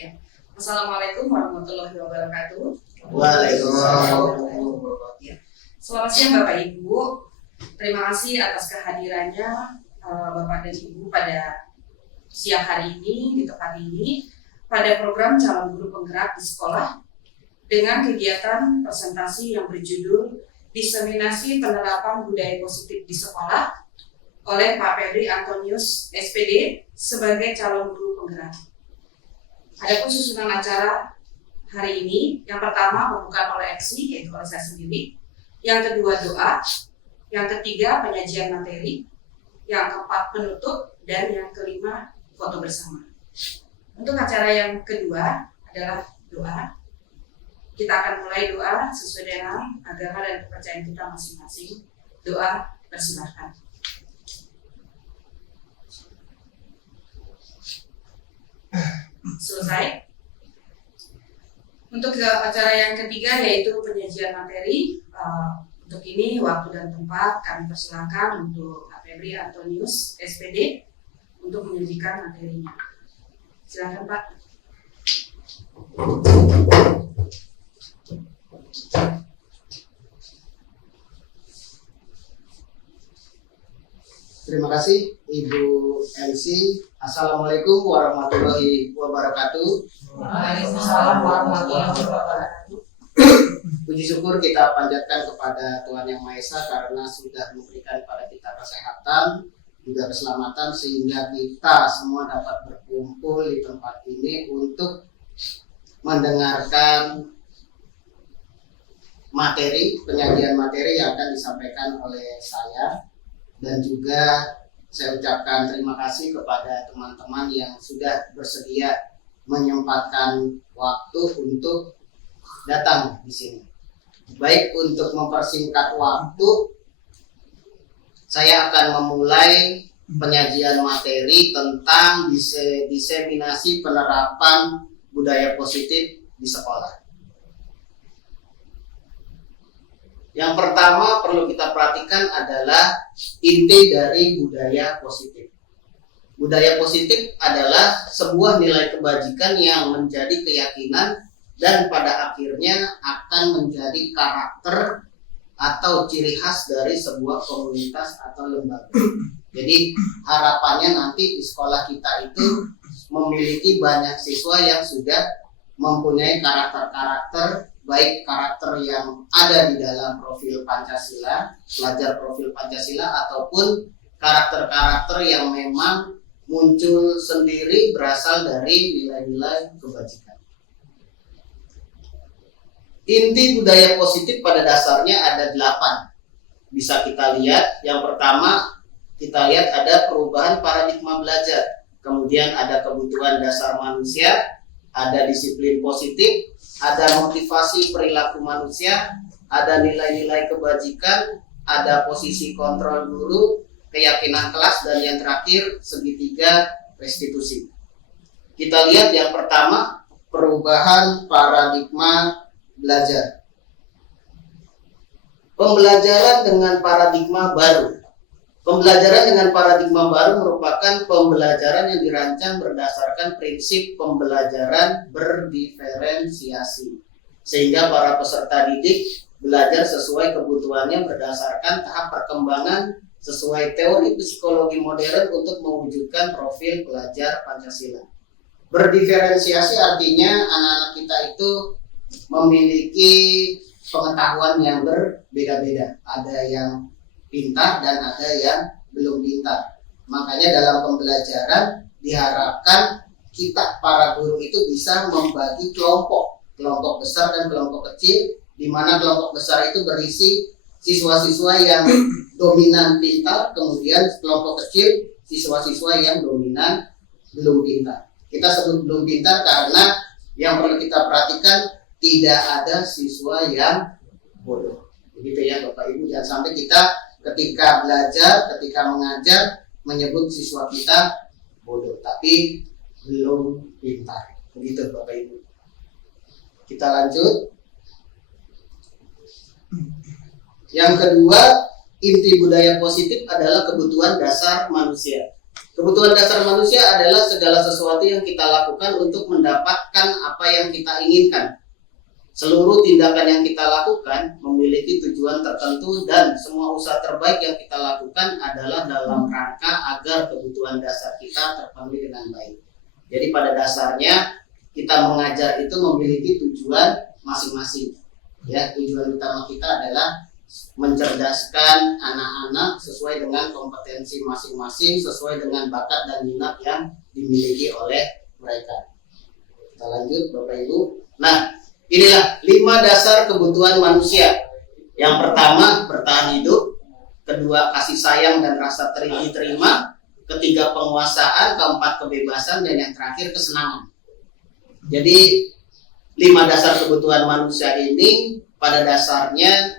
Ya. Assalamualaikum warahmatullahi wabarakatuh. Waalaikumsalam. Ya. Selamat siang Bapak Ibu. Terima kasih atas kehadirannya Bapak dan Ibu pada siang hari ini di tempat ini pada program calon guru penggerak di sekolah dengan kegiatan presentasi yang berjudul Diseminasi Penerapan Budaya Positif di Sekolah oleh Pak Febri Antonius SPD sebagai calon guru penggerak. Ada susunan acara hari ini. Yang pertama pembukaan oleh MC, yaitu oleh saya sendiri. Yang kedua doa. Yang ketiga penyajian materi. Yang keempat penutup. Dan yang kelima foto bersama. Untuk acara yang kedua adalah doa. Kita akan mulai doa sesuai dengan agama dan kepercayaan kita masing-masing. Doa, persilahkan. Selesai. Untuk acara yang ketiga yaitu penyajian materi. Untuk ini waktu dan tempat kami persilakan untuk Pak Febri Antonius SPD untuk menyajikan materinya. Silakan Pak. Terima kasih Ibu MC. Assalamualaikum warahmatullahi wabarakatuh. Waalaikumsalam warahmatullahi wabarakatuh. Puji syukur kita panjatkan kepada Tuhan Yang Maha Esa karena sudah memberikan kepada kita kesehatan, juga keselamatan sehingga kita semua dapat berkumpul di tempat ini untuk mendengarkan penyajian materi yang akan disampaikan oleh saya. Dan juga saya ucapkan terima kasih kepada teman-teman yang sudah bersedia menyempatkan waktu untuk datang di sini. Baik, untuk mempersingkat waktu, saya akan memulai penyajian materi tentang diseminasi penerapan budaya positif di sekolah. Yang pertama perlu kita perhatikan adalah inti dari budaya positif. Budaya positif adalah sebuah nilai kebajikan yang menjadi keyakinan dan pada akhirnya akan menjadi karakter atau ciri khas dari sebuah komunitas atau lembaga. Jadi harapannya nanti di sekolah kita itu memiliki banyak siswa yang sudah mempunyai karakter-karakter, baik karakter yang ada di dalam profil Pancasila, pelajar profil Pancasila, ataupun karakter-karakter yang memang muncul sendiri berasal dari nilai-nilai kebajikan. Inti budaya positif pada dasarnya ada 8. Bisa kita lihat, yang pertama kita lihat ada perubahan paradigma belajar, kemudian ada kebutuhan dasar manusia, ada disiplin positif, ada motivasi perilaku manusia, ada nilai-nilai kebajikan, ada posisi kontrol guru, keyakinan kelas, dan yang terakhir segitiga restitusi. Kita lihat yang pertama, perubahan paradigma belajar. Pembelajaran dengan paradigma baru. Pembelajaran dengan paradigma baru merupakan pembelajaran yang dirancang berdasarkan prinsip pembelajaran berdiferensiasi, sehingga para peserta didik belajar sesuai kebutuhannya berdasarkan tahap perkembangan sesuai teori psikologi modern untuk mewujudkan profil pelajar Pancasila. Berdiferensiasi artinya anak-anak kita itu memiliki pengetahuan yang berbeda-beda. Ada yang pintar dan ada yang belum pintar. Makanya dalam pembelajaran diharapkan kita para guru itu bisa membagi kelompok besar dan kelompok kecil, di mana kelompok besar itu berisi siswa-siswa yang dominan pintar, kemudian kelompok kecil siswa-siswa yang dominan belum pintar. Kita sebut belum pintar karena yang perlu kita perhatikan tidak ada siswa yang bodoh. Begitu ya Bapak Ibu, jangan sampai kita ketika belajar, ketika mengajar menyebut siswa kita bodoh, tapi belum pintar. Begitu Bapak Ibu. Kita lanjut. Yang kedua, inti budaya positif adalah kebutuhan dasar manusia. Kebutuhan dasar manusia adalah segala sesuatu yang kita lakukan untuk mendapatkan apa yang kita inginkan. Seluruh tindakan yang kita lakukan memiliki tujuan tertentu dan semua usaha terbaik yang kita lakukan adalah dalam rangka agar kebutuhan dasar kita terpenuhi dengan baik. Jadi pada dasarnya kita mengajar itu memiliki tujuan masing-masing. Ya, tujuan utama kita adalah mencerdaskan anak-anak sesuai dengan kompetensi masing-masing, sesuai dengan bakat dan minat yang dimiliki oleh mereka. Kita lanjut Bapak Ibu. Nah, inilah 5 dasar kebutuhan manusia. Yang pertama, bertahan hidup. Kedua, kasih sayang dan rasa diterima. Ketiga, penguasaan. Keempat, kebebasan. Dan yang terakhir, kesenangan. Jadi 5 dasar kebutuhan manusia ini pada dasarnya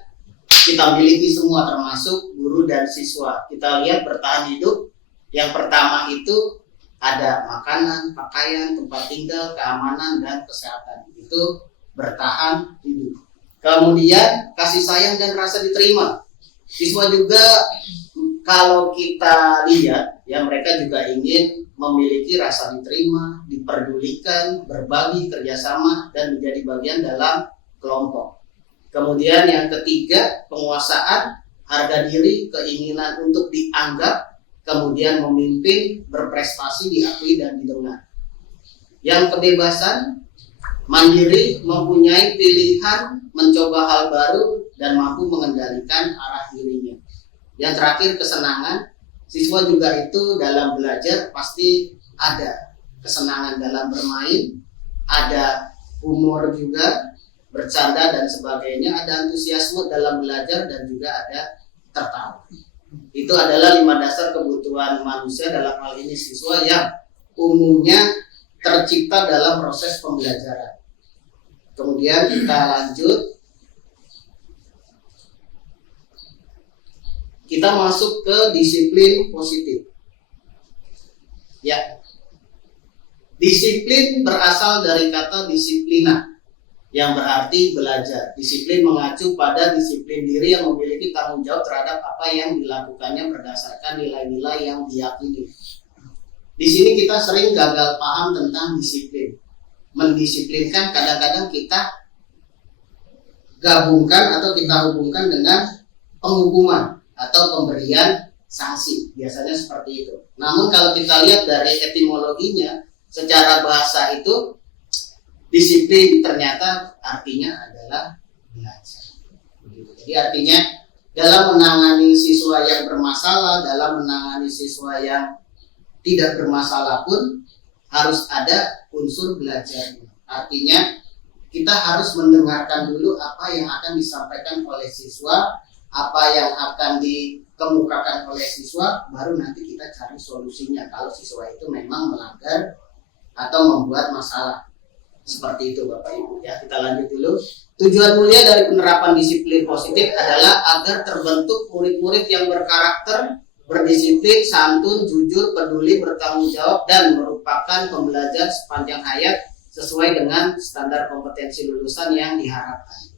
kita miliki semua, termasuk guru dan siswa. Kita lihat bertahan hidup. Yang pertama itu ada makanan, pakaian, tempat tinggal, keamanan, dan kesehatan. Itu bertahan hidup. Kemudian kasih sayang dan rasa diterima. Siswa juga kalau kita lihat ya, mereka juga ingin memiliki rasa diterima, diperdulikan, berbagi, kerjasama, dan menjadi bagian dalam kelompok. Kemudian yang ketiga, penguasaan, harga diri, keinginan untuk dianggap, kemudian memimpin, berprestasi, diakui, dan didengar. Yang kebebasan, mandiri, mempunyai pilihan, mencoba hal baru, dan mampu mengendalikan arah dirinya. Yang terakhir, kesenangan. Siswa juga itu dalam belajar pasti ada kesenangan dalam bermain, ada humor juga, bercanda dan sebagainya, ada antusiasme dalam belajar, dan juga ada tertawa. Itu adalah 5 dasar kebutuhan manusia, dalam hal ini siswa, yang umumnya tercipta dalam proses pembelajaran. Kemudian kita lanjut. Kita masuk ke disiplin positif. Ya. Disiplin berasal dari kata disiplina, yang berarti belajar. Disiplin mengacu pada disiplin diri yang memiliki tanggung jawab terhadap apa yang dilakukannya berdasarkan nilai-nilai yang diyakini. Di sini kita sering gagal paham tentang disiplin. Mendisiplinkan kadang-kadang kita gabungkan atau kita hubungkan dengan penghukuman atau pemberian sanksi. Biasanya seperti itu. Namun kalau kita lihat dari etimologinya, secara bahasa itu disiplin ternyata artinya adalah belajar. Jadi artinya dalam menangani siswa yang bermasalah, dalam menangani siswa yang tidak bermasalah pun harus ada unsur belajarnya. Artinya kita harus mendengarkan dulu apa yang akan disampaikan oleh siswa, apa yang akan dikemukakan oleh siswa, baru nanti kita cari solusinya kalau siswa itu memang melanggar atau membuat masalah. Seperti itu Bapak Ibu ya. Kita lanjut dulu. Tujuan mulia dari penerapan disiplin positif adalah agar terbentuk murid-murid yang berkarakter, berdisiplin, santun, jujur, peduli, bertanggung jawab, dan merupakan pembelajar sepanjang hayat sesuai dengan standar kompetensi lulusan yang diharapkan.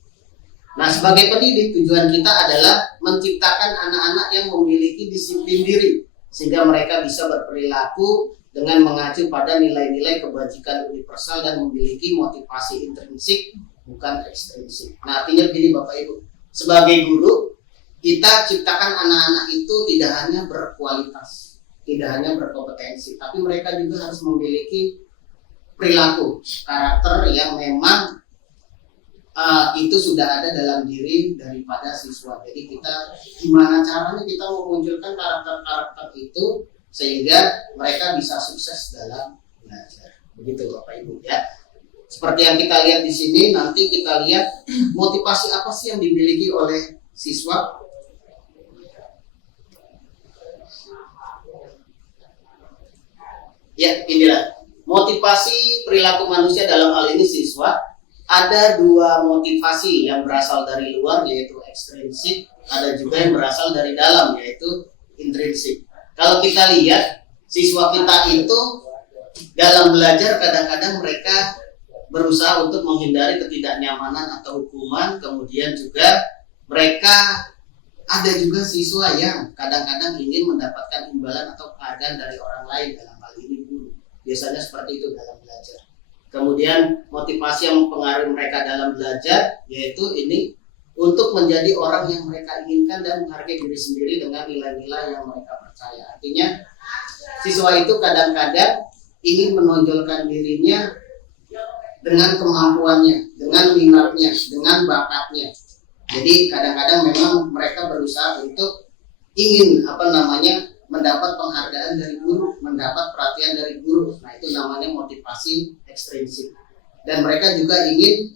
Nah, sebagai pendidik, tujuan kita adalah menciptakan anak-anak yang memiliki disiplin diri, sehingga mereka bisa berperilaku dengan mengacu pada nilai-nilai kebajikan universal dan memiliki motivasi intrinsik, bukan ekstrinsik. Nah, artinya begini Bapak Ibu, sebagai guru, kita ciptakan anak-anak itu tidak hanya berkualitas, tidak hanya berkompetensi, tapi mereka juga harus memiliki perilaku, karakter yang memang itu sudah ada dalam diri daripada siswa. Jadi kita gimana caranya kita memunculkan karakter-karakter itu sehingga mereka bisa sukses dalam belajar. Begitu Bapak Ibu ya. Seperti yang kita lihat di sini, nanti kita lihat motivasi apa sih yang dimiliki oleh siswa. Ya, inilah motivasi perilaku manusia, dalam hal ini siswa. Ada 2 motivasi yang berasal dari luar, yaitu ekstrinsik, ada juga yang berasal dari dalam, yaitu intrinsik. Kalau kita lihat siswa kita itu dalam belajar kadang-kadang mereka berusaha untuk menghindari ketidaknyamanan atau hukuman, kemudian juga mereka ada juga siswa yang kadang-kadang ingin mendapatkan imbalan atau penghargaan dari orang lain, dalam hal ini guru. Biasanya seperti itu dalam belajar. Kemudian motivasi yang mempengaruhi mereka dalam belajar yaitu ini untuk menjadi orang yang mereka inginkan dan menghargai diri sendiri dengan nilai-nilai yang mereka percaya. Artinya siswa itu kadang-kadang ingin menonjolkan dirinya dengan kemampuannya, dengan minatnya, dengan bakatnya. Jadi kadang-kadang memang mereka berusaha untuk ingin mendapat penghargaan dari guru, mendapat perhatian dari guru. Nah, itu namanya motivasi ekstrinsik. Dan mereka juga ingin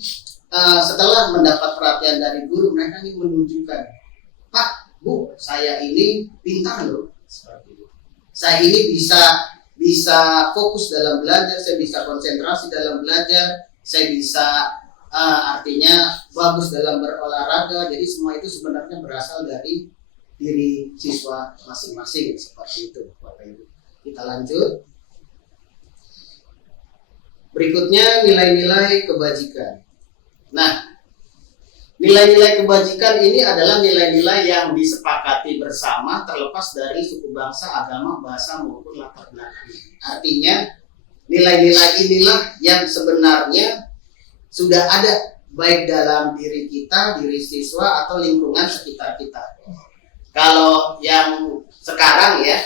setelah mendapat perhatian dari guru, mereka ingin menunjukkan, Pak, Bu, saya ini pintar loh, seperti itu. Saya ini bisa fokus dalam belajar, saya bisa konsentrasi dalam belajar, saya bisa artinya bagus dalam berolahraga. Jadi semua itu sebenarnya berasal dari diri siswa masing-masing, seperti itu, Bapak Ibu. Kita lanjut. Berikutnya nilai-nilai kebajikan. Nah, nilai-nilai kebajikan ini adalah nilai-nilai yang disepakati bersama terlepas dari suku bangsa, agama, bahasa maupun latar belakang. Artinya nilai-nilai inilah yang sebenarnya sudah ada baik dalam diri kita, diri siswa atau lingkungan sekitar kita. Kalau yang sekarang ya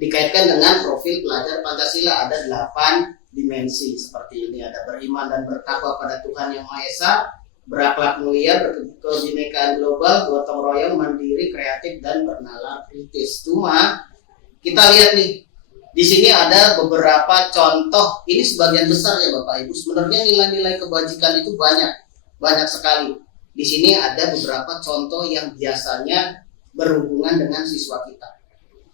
dikaitkan dengan profil pelajar Pancasila, ada 8 dimensi seperti ini. Ada beriman dan bertakwa pada Tuhan Yang Maha Esa, berakhlak mulia, berkebinekaan global, gotong royong, mandiri, kreatif, dan bernalar kritis. Cuma kita lihat nih, di sini ada beberapa contoh. Ini sebagian besar ya Bapak Ibu. Sebenarnya nilai-nilai kebajikan itu banyak sekali. Di sini ada beberapa contoh yang biasanya berhubungan dengan siswa kita.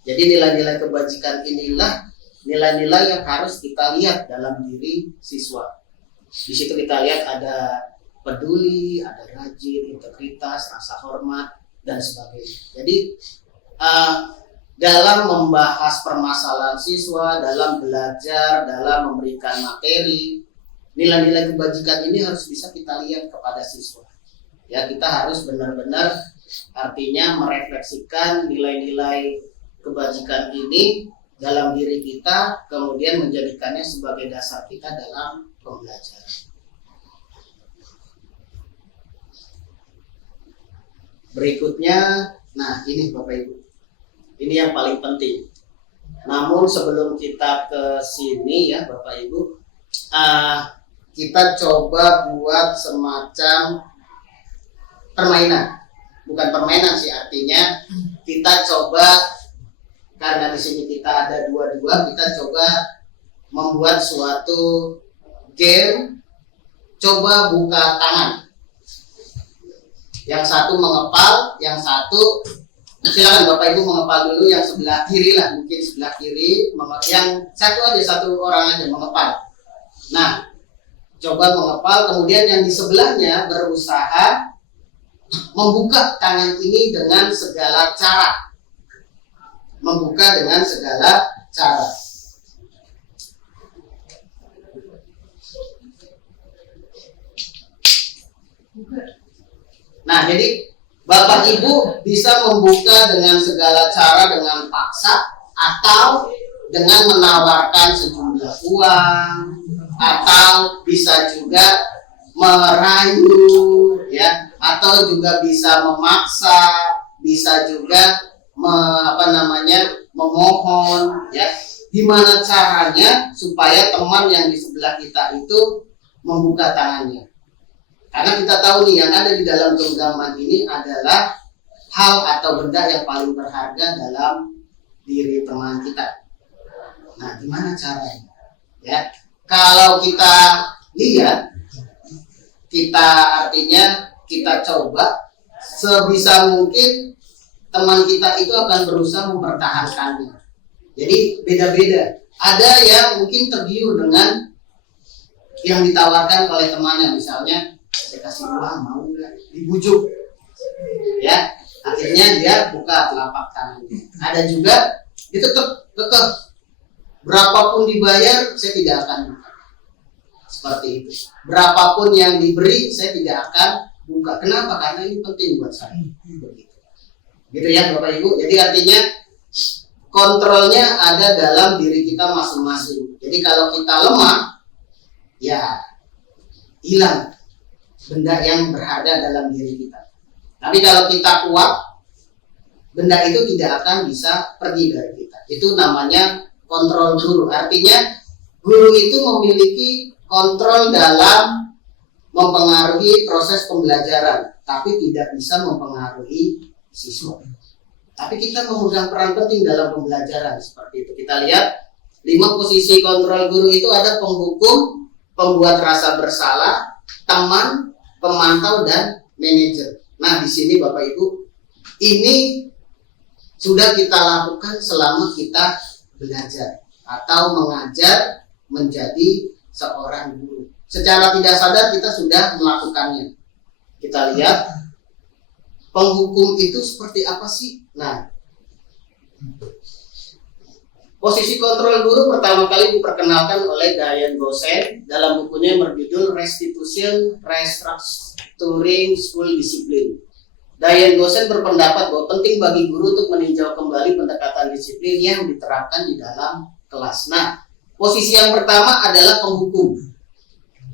Jadi nilai-nilai kebajikan inilah nilai-nilai yang harus kita lihat dalam diri siswa. Di situ kita lihat ada peduli, ada rajin, integritas, rasa hormat, dan sebagainya. Jadi dalam membahas permasalahan siswa, dalam belajar, dalam memberikan materi, nilai-nilai kebajikan ini harus bisa kita lihat kepada siswa. Ya, kita harus benar-benar artinya merefleksikan nilai-nilai kebajikan ini dalam diri kita, kemudian menjadikannya sebagai dasar kita dalam pembelajaran. Berikutnya, nah ini Bapak Ibu, ini yang paling penting. Namun sebelum kita ke sini ya Bapak Ibu, kita coba buat semacam permainan. Bukan permainan sih, artinya kita coba, karena di sini kita ada dua-dua, kita coba membuat suatu game. Coba buka tangan. Yang satu mengepal, yang satu silakan Bapak Ibu mengepal dulu. Yang sebelah kiri lah, mungkin sebelah kiri. Yang satu aja, satu orang aja mengepal. Nah, coba mengepal. Kemudian yang di sebelahnya berusaha membuka tangan ini dengan segala cara. Membuka dengan segala cara. Nah, jadi Bapak Ibu bisa membuka dengan segala cara, dengan paksa, atau dengan menawarkan sejumlah uang, atau bisa juga merayu, ya, atau juga bisa memaksa, bisa juga memohon, ya. Gimana caranya supaya teman yang di sebelah kita itu membuka tangannya? Karena kita tahu nih, yang ada di dalam genggaman ini adalah hal atau benda yang paling berharga dalam diri teman kita. Nah, gimana caranya? Ya, kalau kita lihat, kita coba sebisa mungkin teman kita itu akan berusaha mempertahankannya. Jadi beda-beda. Ada yang mungkin tergiur dengan yang ditawarkan oleh temannya, misalnya saya kasih uang, mau nggak? Dibujuk, ya. Akhirnya dia buka telapak tangannya. Ada juga itu tetap berapapun dibayar saya tidak akan buka. Seperti itu. Berapapun yang diberi saya tidak akan buka. Kenapa? Karena ini penting buat saya. Begitu. Gitu ya Bapak Ibu. Jadi artinya kontrolnya ada dalam diri kita masing-masing. Jadi kalau kita lemah, ya hilang benda yang berharga dalam diri kita. Tapi kalau kita kuat, benda itu tidak akan bisa pergi dari kita. Itu namanya kontrol guru. Artinya guru itu memiliki kontrol dalam mempengaruhi proses pembelajaran, tapi tidak bisa mempengaruhi siswa. Tapi kita memegang peran penting dalam pembelajaran seperti itu. Kita lihat 5 posisi kontrol guru itu ada penghukum, pembuat rasa bersalah, teman, pemantau, dan manajer. Nah, di sini Bapak Ibu, ini sudah kita lakukan selama kita belajar atau mengajar menjadi seorang guru. Secara tidak sadar kita sudah melakukannya. Kita lihat penghukum itu seperti apa sih? Nah, posisi kontrol guru pertama kali diperkenalkan oleh Diane Gosen dalam bukunya yang berjudul Restitution Restructuring School Discipline. Diane Gosen berpendapat bahwa penting bagi guru untuk meninjau kembali pendekatan disiplin yang diterapkan di dalam kelas. Nah, posisi yang pertama adalah penghukum.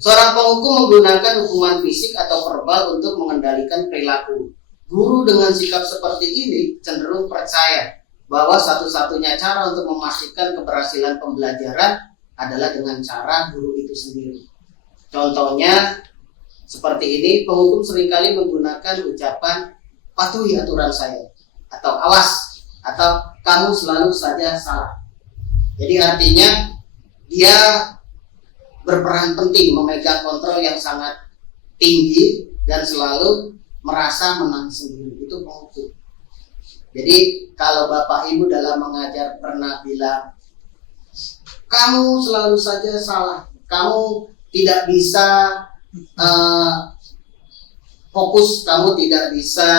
Seorang penghukum menggunakan hukuman fisik atau verbal untuk mengendalikan perilaku. Guru dengan sikap seperti ini cenderung percaya bahwa satu-satunya cara untuk memastikan keberhasilan pembelajaran adalah dengan cara guru itu sendiri. Contohnya seperti ini, penghukum seringkali menggunakan ucapan patuhi aturan saya, atau awas, atau kamu selalu saja salah. Jadi artinya dia berperan penting memegang kontrol yang sangat tinggi dan selalu merasa menang sendiri. Itu penghukum. Jadi kalau Bapak Ibu dalam mengajar pernah bilang kamu selalu saja salah, kamu tidak bisa fokus, kamu tidak bisa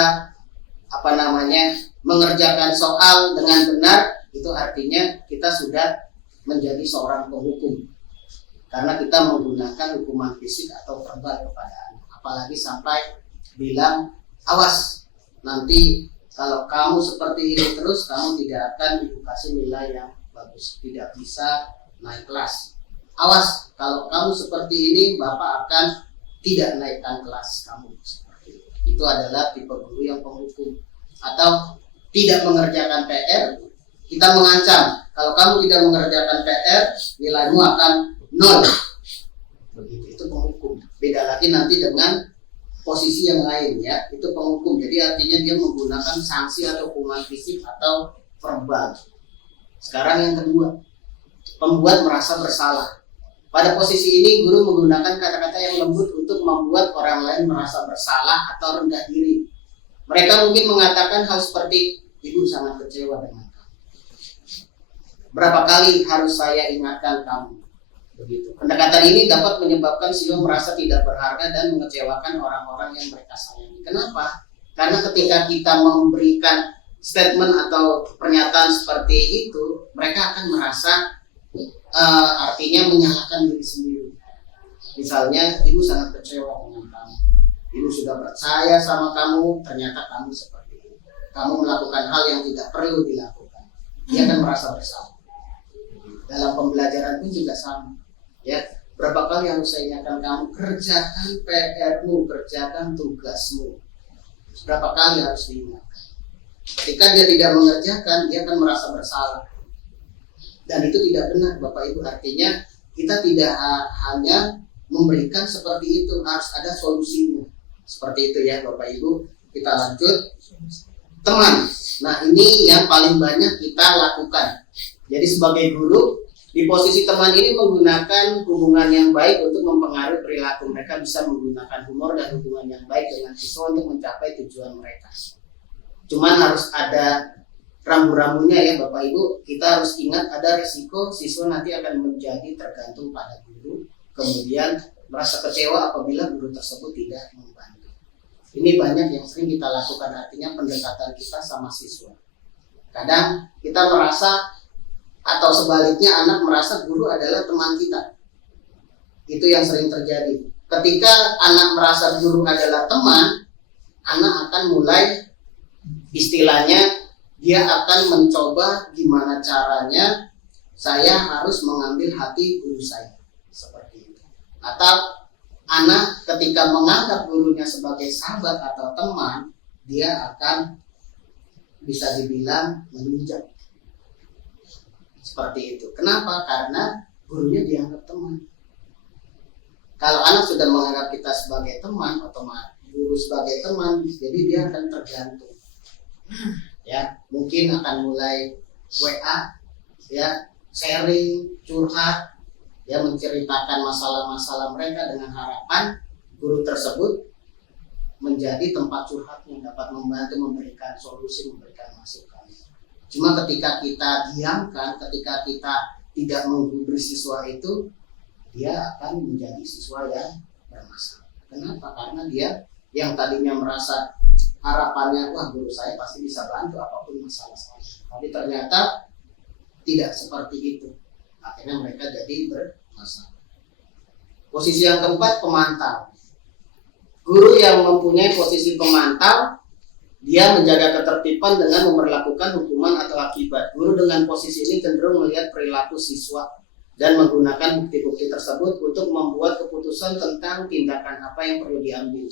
mengerjakan soal dengan benar, itu artinya kita sudah menjadi seorang penghukum karena kita menggunakan hukuman fisik atau verbal kepada anak. Apalagi sampai bilang awas, nanti kalau kamu seperti ini terus kamu tidak akan dikasih nilai yang bagus, tidak bisa naik kelas. Awas, kalau kamu seperti ini Bapak akan tidak naikkan kelas kamu. Seperti itu. Itu adalah tipe guru yang penghukum. Atau tidak mengerjakan PR, kita mengancam, kalau kamu tidak mengerjakan PR nilaimu akan 0. Begitu, itu penghukum. Beda lagi nanti dengan posisi yang lain ya, itu penghukum. Jadi artinya dia menggunakan sanksi atau hukuman fisik atau verbal. Sekarang yang kedua, pembuat merasa bersalah. Pada posisi ini guru menggunakan kata-kata yang lembut untuk membuat orang lain merasa bersalah atau rendah diri. Mereka mungkin mengatakan hal seperti, ibu sangat kecewa dengan kamu. Berapa kali harus saya ingatkan kamu? Begitu. Pendekatan ini dapat menyebabkan siswa merasa tidak berharga dan mengecewakan orang-orang yang mereka sayangi. Kenapa? Karena ketika kita memberikan statement atau pernyataan seperti itu, mereka akan merasa artinya menyalahkan diri sendiri. Misalnya, ibu sangat kecewa dengan kamu. Ibu sudah percaya sama kamu, ternyata kamu seperti itu. Kamu melakukan hal yang tidak perlu dilakukan. Dia akan merasa bersalah. Dalam pembelajaran pun juga sama. Ya, berapa kali harus saya ingatkan kamu, kerjakan PR-mu, kerjakan tugasmu. Berapa kali harus diingatkan. Ketika dia tidak mengerjakan, dia akan merasa bersalah. Dan itu tidak benar Bapak Ibu. Artinya kita tidak hanya memberikan seperti itu, harus ada solusinya. Seperti itu ya Bapak Ibu. Kita lanjut. Teman. Nah ini yang paling banyak kita lakukan. Jadi sebagai guru, di posisi teman ini menggunakan hubungan yang baik untuk mempengaruhi perilaku. Mereka bisa menggunakan humor dan hubungan yang baik dengan siswa untuk mencapai tujuan mereka. Cuman harus ada rambu-rambunya ya Bapak Ibu. Kita harus ingat ada risiko siswa nanti akan menjadi tergantung pada guru, kemudian merasa kecewa apabila guru tersebut tidak membantu. Ini banyak yang sering kita lakukan, artinya pendekatan kita sama siswa. Kadang kita merasa atau sebaliknya anak merasa guru adalah teman kita. Itu yang sering terjadi. Ketika anak merasa guru adalah teman, anak akan mulai istilahnya dia akan mencoba gimana caranya saya harus mengambil hati guru saya, seperti itu. Atau anak ketika menganggap gurunya sebagai sahabat atau teman, dia akan bisa dibilang menunjang, seperti itu. Kenapa? Karena gurunya dianggap teman. Kalau anak sudah menganggap kita sebagai teman, otomatis guru sebagai teman, jadi dia akan tergantung. Ya, mungkin akan mulai WA, ya, sharing, curhat, ya, menceritakan masalah-masalah mereka dengan harapan guru tersebut menjadi tempat curhatnya, dapat membantu memberikan solusi, memberikan masukan. Cuma ketika kita diamkan, ketika kita tidak menggubris siswa itu, dia akan menjadi siswa yang bermasalah. Kenapa? Karena dia yang tadinya merasa harapannya, wah guru saya pasti bisa bantu apapun masalah saya, tapi ternyata tidak seperti itu. Akhirnya mereka jadi bermasalah. Posisi yang keempat, pemantau. Guru yang mempunyai posisi pemantau, dia menjaga ketertiban dengan memperlakukan hukuman atau akibat. Guru dengan posisi ini cenderung melihat perilaku siswa dan menggunakan bukti-bukti tersebut untuk membuat keputusan tentang tindakan apa yang perlu diambil.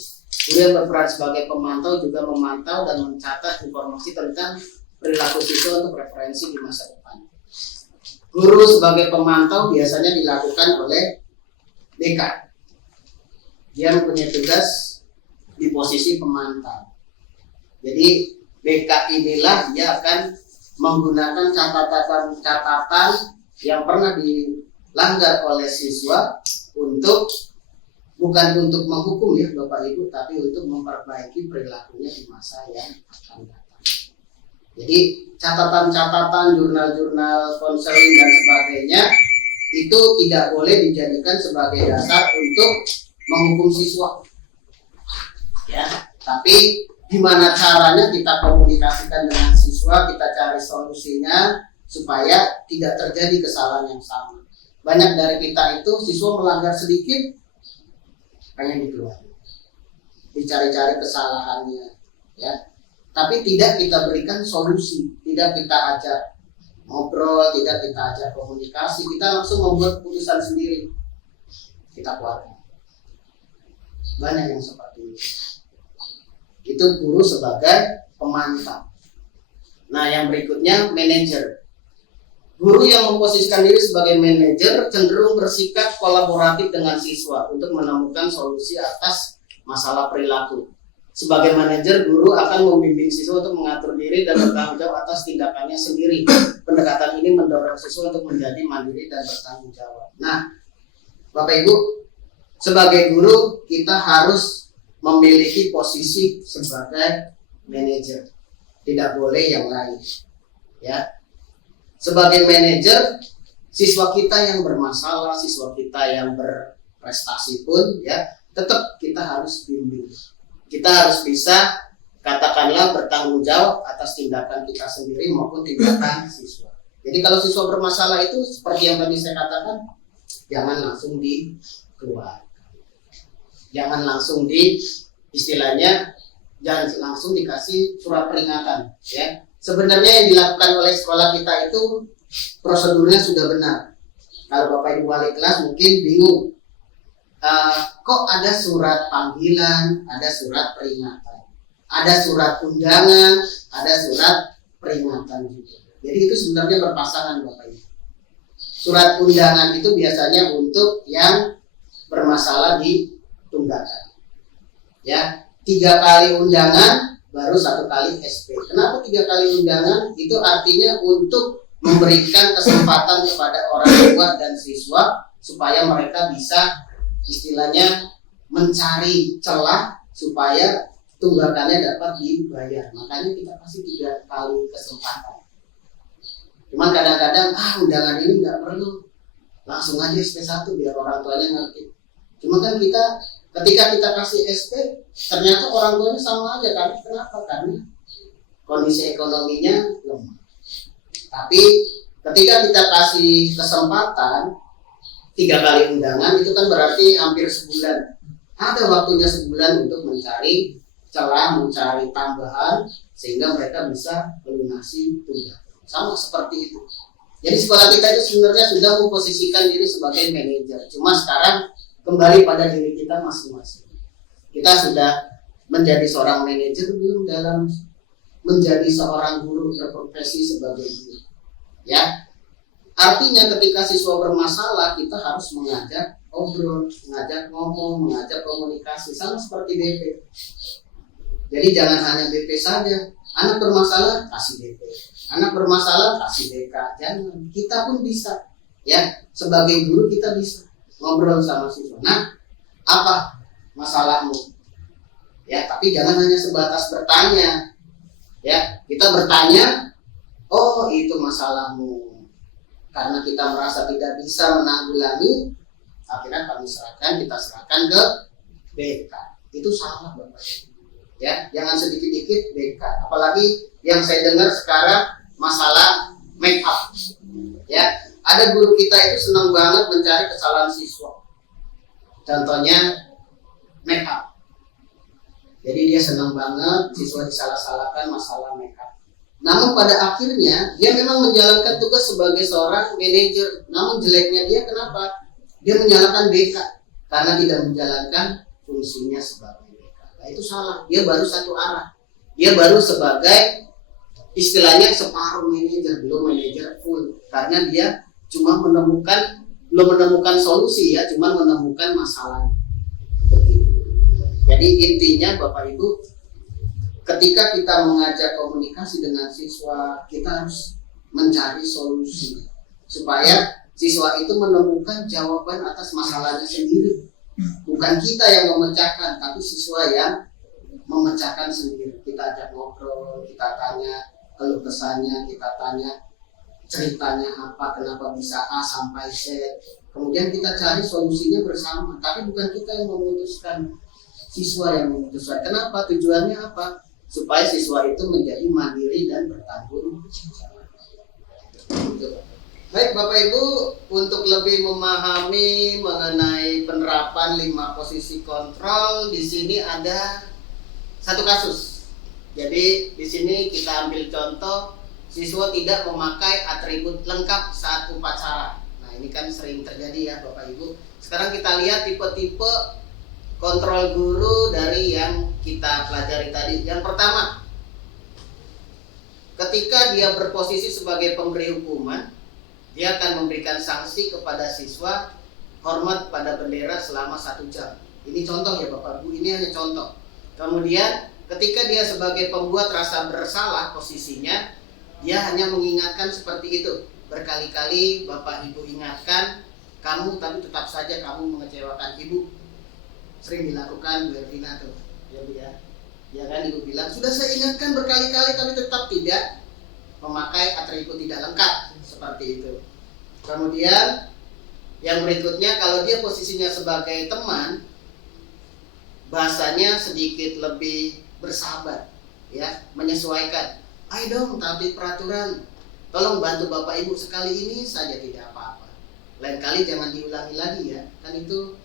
Guru yang berperan sebagai pemantau juga memantau dan mencatat informasi tentang perilaku siswa untuk referensi di masa depan. Guru sebagai pemantau biasanya dilakukan oleh BK. Dia mempunyai tugas di posisi pemantau. Jadi BK inilah dia akan menggunakan catatan-catatan yang pernah dilanggar oleh siswa untuk bukan untuk menghukum ya Bapak Ibu, tapi untuk memperbaiki perilakunya di masa yang akan datang. Jadi catatan-catatan, jurnal-jurnal, konseling dan sebagainya itu tidak boleh dijadikan sebagai dasar untuk menghukum siswa. Ya, tapi gimana caranya kita komunikasikan dengan siswa, kita cari solusinya supaya tidak terjadi kesalahan yang sama. Banyak dari kita itu siswa melanggar sedikit pengen dikeluarin, dicari-cari kesalahannya, ya. Tapi tidak kita berikan solusi, tidak kita ajak ngobrol, tidak kita ajak komunikasi, kita langsung membuat keputusan sendiri, kita keluarkan. Banyak yang seperti itu. Itu guru sebagai pemantau. Nah, yang berikutnya manajer. Guru yang memposisikan diri sebagai manajer cenderung bersikap kolaboratif dengan siswa untuk menemukan solusi atas masalah perilaku. Sebagai manajer, guru akan membimbing siswa untuk mengatur diri dan bertanggung jawab atas tindakannya sendiri. Pendekatan ini mendorong siswa untuk menjadi mandiri dan bertanggung jawab. Nah, Bapak Ibu, sebagai guru kita harus memiliki posisi sebagai manajer. Tidak boleh yang lain. Ya. Sebagai manajer, siswa kita yang bermasalah, siswa kita yang berprestasi pun ya, tetap kita harus bimbing. Kita harus bisa katakanlah bertanggung jawab atas tindakan kita sendiri maupun tindakan siswa. Jadi kalau siswa bermasalah itu seperti yang tadi saya katakan, jangan langsung dikeluarkan. Jangan langsung istilahnya jangan langsung dikasih surat peringatan ya. Sebenarnya yang dilakukan oleh sekolah kita itu prosedurnya sudah benar. Kalau Bapak Ibu wali kelas mungkin bingung, kok ada surat panggilan, ada surat peringatan, ada surat undangan, ada surat peringatan juga. Jadi itu sebenarnya berpasangan Bapak Ibu. Surat undangan itu biasanya untuk yang bermasalah di tunggakan. Ya, 3 kali undangan baru 1 kali SP. Kenapa 3 kali undangan? Itu artinya untuk memberikan kesempatan kepada orang tua dan siswa supaya mereka bisa istilahnya mencari celah supaya tunggakannya dapat dibayar. Makanya kita kasih 3 kali kesempatan. Cuman kadang-kadang undangan ini nggak perlu, langsung aja SP1 biar orang tuanya ngerti. Cuma kan ketika kita kasih SP, ternyata orang tuanya sama aja kan? Kenapa? Karena kondisi ekonominya lemah. Tapi ketika kita kasih kesempatan 3 kali undangan, itu kan berarti hampir sebulan. Ada waktunya sebulan untuk mencari celah mencari tambahan sehingga mereka bisa melunasi tunggakan. Sama seperti itu. Jadi sekolah kita itu sebenarnya sudah memposisikan diri sebagai manajer. Cuma sekarang kembali pada diri kita masing-masing. Kita sudah menjadi seorang manajer belum dalam menjadi seorang guru berprofesi sebagai guru. Ya. Artinya ketika siswa bermasalah kita harus mengajak obrol, mengajak ngomong, mengajak komunikasi sama seperti BP. Jadi jangan hanya BP saja. Anak bermasalah kasih BP. Anak bermasalah kasih BK. Jangan. Kita pun bisa. Ya, sebagai guru kita bisa ngobrol sama siswa. Nah, apa masalahmu? Ya, tapi jangan hanya sebatas bertanya. Ya, kita bertanya, oh itu masalahmu. Karena kita merasa tidak bisa menanggulangi, akhirnya kita serahkan ke BK. Itu salah Bapak. Ya, jangan sedikit-dikit BK. Apalagi yang saya dengar sekarang masalah make up. Ya, ada guru kita itu senang banget mencari kesalahan siswa. Contohnya make up. Jadi dia senang banget siswa disalah-salahkan masalah make up. Namun pada akhirnya dia memang menjalankan tugas sebagai seorang manajer. Namun jeleknya dia kenapa? Dia menyalahkan BK karena tidak menjalankan fungsinya sebagai BK. Nah, itu salah. Dia baru satu arah. Dia baru sebagai istilahnya separuh manajer, belum manajer full. Karena dia cuma belum menemukan solusi ya, cuma menemukan masalah. Begitu. Jadi intinya Bapak Ibu, ketika kita mengajak komunikasi dengan siswa, kita harus mencari solusi supaya siswa itu menemukan jawaban atas masalahnya sendiri. Bukan kita yang memecahkan, tapi siswa yang memecahkan sendiri. Kita ajak ngobrol, kita tanya keluh kesahnya, kita tanya ceritanya apa, kenapa bisa A sampai Z. Kemudian kita cari solusinya bersama, tapi bukan kita yang memutuskan, siswa yang memutuskan. Kenapa? Tujuannya apa? Supaya siswa itu menjadi mandiri dan bertanggung jawab. Baik Bapak Ibu, untuk lebih memahami mengenai penerapan 5 posisi kontrol, di sini ada satu kasus. Jadi di sini kita ambil contoh siswa tidak memakai atribut lengkap saat upacara. Nah, ini kan sering terjadi ya Bapak Ibu. Sekarang kita lihat tipe-tipe kontrol guru dari yang kita pelajari tadi. Yang pertama, ketika dia berposisi sebagai pemberi hukuman, dia akan memberikan sanksi kepada siswa hormat pada bendera selama 1 jam. Ini contoh ya Bapak Ibu, ini hanya contoh. Kemudian ketika dia sebagai pembuat rasa bersalah posisinya, dia hanya mengingatkan seperti itu. Berkali-kali Bapak Ibu ingatkan kamu, tapi tetap saja kamu mengecewakan ibu. Sering dilakukan Bu Ervina tuh, ya Bu ya. Ya kan ibu bilang, sudah saya ingatkan berkali-kali tapi tetap tidak memakai atribut tidak lengkap, seperti itu. Kemudian yang berikutnya, kalau dia posisinya sebagai teman, bahasanya sedikit lebih bersahabat, ya, menyesuaikan. Ayo dong taati peraturan, tolong bantu Bapak Ibu sekali ini saja, tidak apa-apa. Lain kali jangan diulangi lagi ya, kan itu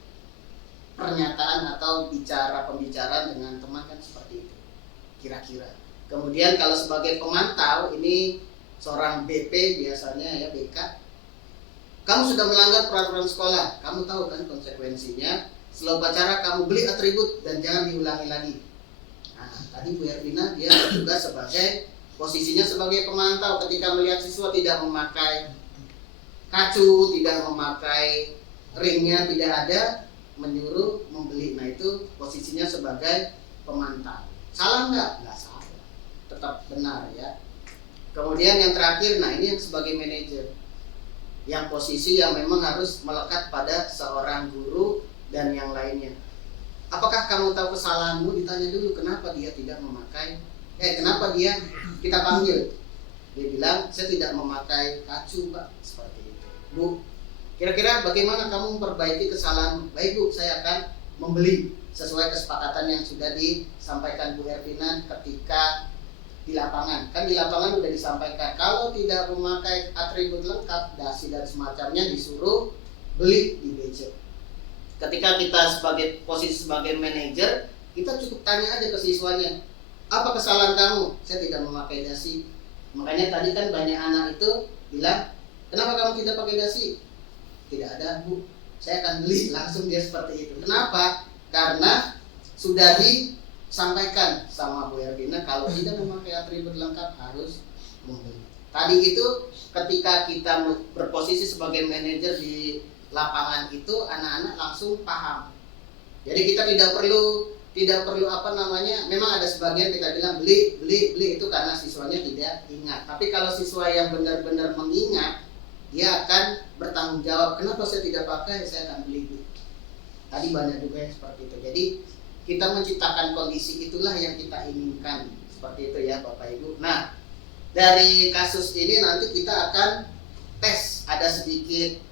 pernyataan atau pembicaraan dengan teman kan seperti itu, kira-kira. Kemudian kalau sebagai pemantau, ini seorang BP biasanya ya BK, kamu sudah melanggar peraturan sekolah, kamu tahu kan konsekuensinya. Setelah upacara kamu beli atribut dan jangan diulangi lagi. Nah, tadi Bu Ervina dia bertugas sebagai posisinya sebagai pemantau, ketika melihat siswa tidak memakai kacu, tidak memakai ringnya, tidak ada, menyuruh membeli. Nah, itu posisinya sebagai pemantau. Salah nggak? Nggak salah, tetap benar ya. Kemudian yang terakhir, nah ini yang sebagai manajer, yang posisi yang memang harus melekat pada seorang guru dan yang lainnya. Apakah kamu tahu kesalahanmu? Ditanya dulu, kenapa dia tidak memakai, kenapa dia kita panggil. Dia bilang, saya tidak memakai kacu Pak, seperti itu. Bu, kira-kira bagaimana kamu memperbaiki kesalahan? Baik Bu, saya akan membeli sesuai kesepakatan yang sudah disampaikan Bu Ervina ketika di lapangan. Kan di lapangan sudah disampaikan, kalau tidak memakai atribut lengkap, dasi dan semacamnya disuruh beli di BC. Ketika kita sebagai posisi sebagai manajer, kita cukup tanya aja ke siswanya, apa kesalahan kamu? Saya tidak memakai dasi. Makanya tadi kan banyak anak itu bilang, kenapa kamu tidak pakai dasi? Tidak ada Bu, saya akan beli. Langsung dia seperti itu. Kenapa? Karena sudah disampaikan sama Bu Ervina, kalau tidak memakai atribut lengkap harus membeli. Tadi itu ketika kita berposisi sebagai manajer di lapangan itu, anak-anak langsung paham. Jadi kita tidak perlu memang ada sebagian kita bilang beli itu karena siswanya tidak ingat. Tapi kalau siswa yang benar-benar mengingat, dia akan bertanggung jawab, kenapa saya tidak pakai, saya akan beli. Tadi banyak juga yang seperti itu. Jadi kita menciptakan kondisi itulah yang kita inginkan, seperti itu ya Bapak Ibu. Nah, dari kasus ini nanti kita akan tes, ada sedikit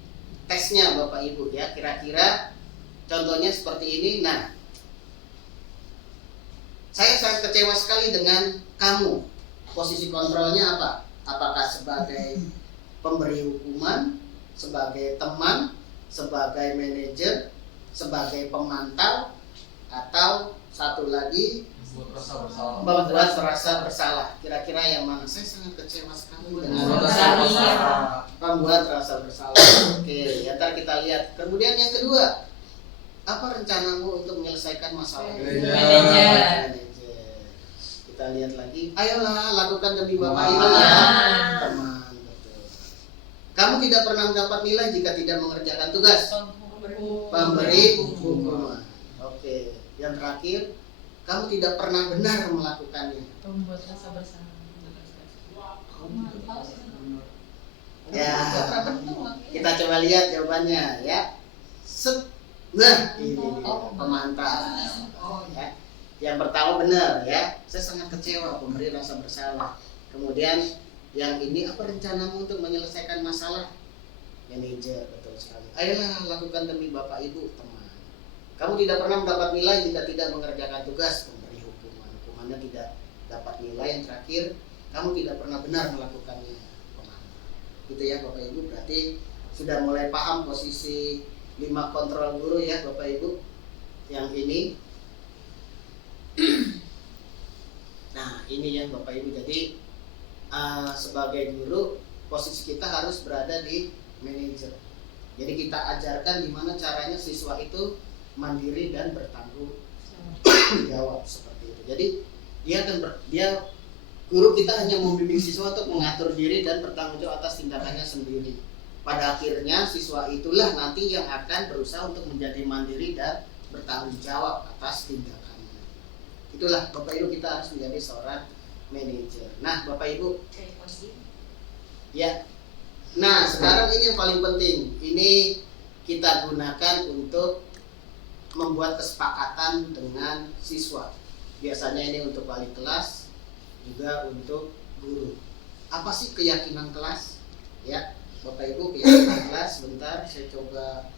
tesnya Bapak Ibu ya, kira-kira contohnya seperti ini. Nah, saya sangat kecewa sekali dengan kamu. Posisi kontrolnya apa? Apakah sebagai pemberi hukuman, sebagai teman, sebagai manajer, sebagai pemantau, atau satu lagi membuat rasa bersalah. Kira-kira yang mana? Saya sangat kecewa sekali dengan membuat rasa bersalah. Oke, ya ntar kita lihat. Kemudian yang kedua, apa rencanamu untuk menyelesaikan masalah ini? Manajer. Kita lihat lagi. Ayolah, lakukan demi Bapak Ibu ya. Teman, betul. Kamu tidak pernah mendapat nilai jika tidak mengerjakan tugas. Pemberi hukuman. Oke. Yang terakhir, kamu tidak pernah benar melakukannya. Membuat rasa bersalah. Ya. Kita coba lihat jawabannya ya. Nah, ini pemantau. Ya. Yang pertama benar ya, saya sangat kecewa, pemberi rasa bersalah. Kemudian yang ini, apa rencanamu untuk menyelesaikan masalah? Manajer, betul sekali. Ayolah, lakukan demi Bapak Ibu, teman. Kamu tidak pernah mendapat nilai jika tidak mengerjakan tugas, pemberi hukuman. Hukumannya tidak dapat nilai. Yang terakhir, kamu tidak pernah benar melakukannya, pemantau. Gitu ya Bapak Ibu, berarti sudah mulai paham posisi 5 kontrol guru ya Bapak Ibu. Yang ini. Nah ini ya Bapak Ibu, jadi sebagai guru posisi kita harus berada di manajer. Jadi kita ajarkan gimana caranya siswa itu mandiri dan bertanggung jawab seperti itu. Jadi guru kita hanya membimbing siswa untuk mengatur diri dan bertanggung jawab atas tindakannya sendiri. Pada akhirnya siswa itulah nanti yang akan berusaha untuk menjadi mandiri dan bertanggung jawab atas tindakan. Itulah Bapak Ibu, kita harus menjadi seorang manajer. Nah Bapak Ibu, ya. Nah sekarang ini yang paling penting, ini kita gunakan untuk membuat kesepakatan dengan siswa. Biasanya ini untuk wali kelas, juga untuk guru. Apa sih keyakinan kelas? Ya Bapak Ibu, keyakinan kelas. Bentar, saya coba.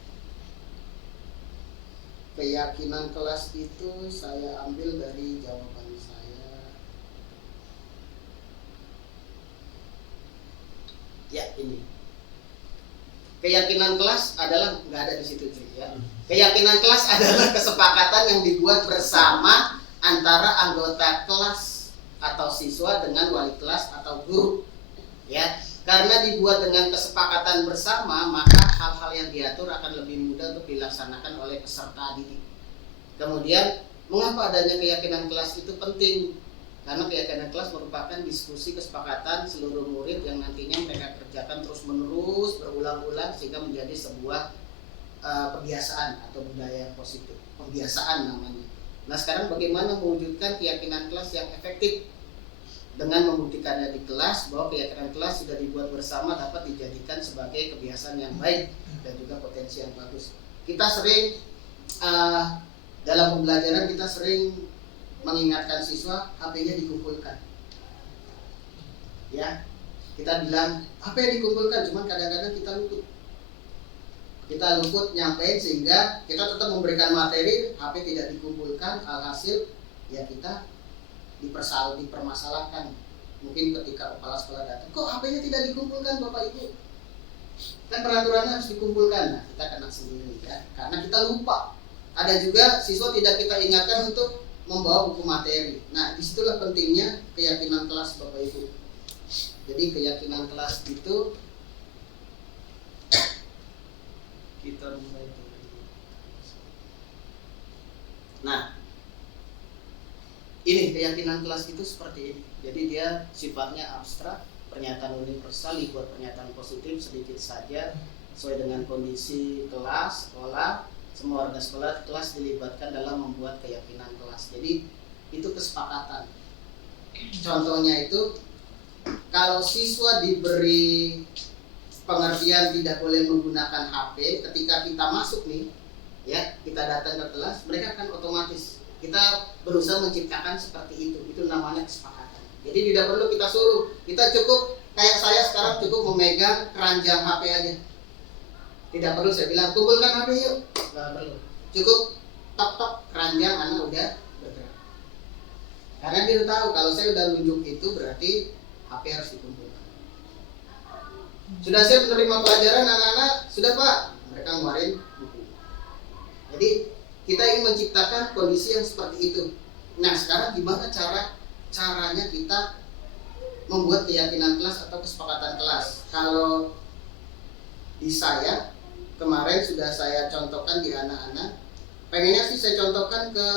Keyakinan kelas itu saya ambil dari jawaban saya. Ya ini. Keyakinan kelas adalah nggak ada di situ ya. Keyakinan kelas adalah kesepakatan yang dibuat bersama antara anggota kelas atau siswa dengan wali kelas atau guru. Ya. Karena dibuat dengan kesepakatan bersama, maka hal-hal yang diatur akan lebih mudah untuk dilaksanakan oleh peserta didik. Kemudian, mengapa adanya keyakinan kelas itu penting? Karena keyakinan kelas merupakan diskusi kesepakatan seluruh murid yang nantinya mereka kerjakan terus-menerus, berulang-ulang, sehingga menjadi sebuah kebiasaan atau budaya yang positif. Pembiasaan namanya. Nah sekarang bagaimana mewujudkan keyakinan kelas yang efektif? Dengan membuktikannya di kelas bahwa keyakinan kelas sudah dibuat bersama dapat dijadikan sebagai kebiasaan yang baik dan juga potensi yang bagus. Kita sering dalam pembelajaran kita sering mengingatkan siswa HP-nya dikumpulkan. Ya, kita bilang HP dikumpulkan, cuman kadang-kadang kita luput. Kita luput nyampein sehingga kita tetap memberikan materi, HP tidak dikumpulkan, alhasil ya kita dipermasalahkan. Mungkin ketika kepala sekolah datang, kok HP-nya tidak dikumpulkan Bapak Ibu? Kan peraturannya harus dikumpulkan. Nah, kita kena sendiri ya, karena kita lupa. Ada juga siswa tidak kita ingatkan untuk membawa buku materi. Nah, disitulah pentingnya keyakinan kelas Bapak Ibu. Jadi keyakinan kelas itu kita mulai dari. Nah, ini keyakinan kelas itu seperti ini. Jadi dia sifatnya abstrak, pernyataan universal dibuat pernyataan positif sedikit saja sesuai dengan kondisi kelas, sekolah. Semua warga sekolah kelas dilibatkan dalam membuat keyakinan kelas. Jadi itu kesepakatan. Contohnya itu kalau siswa diberi pengertian tidak boleh menggunakan HP ketika kita masuk nih, ya kita datang ke kelas, mereka akan otomatis kita berusaha menciptakan seperti itu. Itu namanya kesepakatan. Jadi tidak perlu kita suruh, kita cukup kayak saya sekarang cukup memegang keranjang HP aja. Tidak perlu saya bilang kumpulkan HP yuk, nggak perlu. Cukup tok keranjang anak udah bergerak. Karena dia tahu kalau saya udah nunjuk itu berarti HP harus dikumpulkan. Sudah siap menerima pelajaran anak-anak? Sudah Pak. Mereka ngeluarin buku. Jadi kita ingin menciptakan kondisi yang seperti itu. Nah sekarang gimana caranya kita membuat keyakinan kelas atau kesepakatan kelas? Kalau di saya kemarin sudah saya contohkan di anak-anak. Pengennya sih saya contohkan ke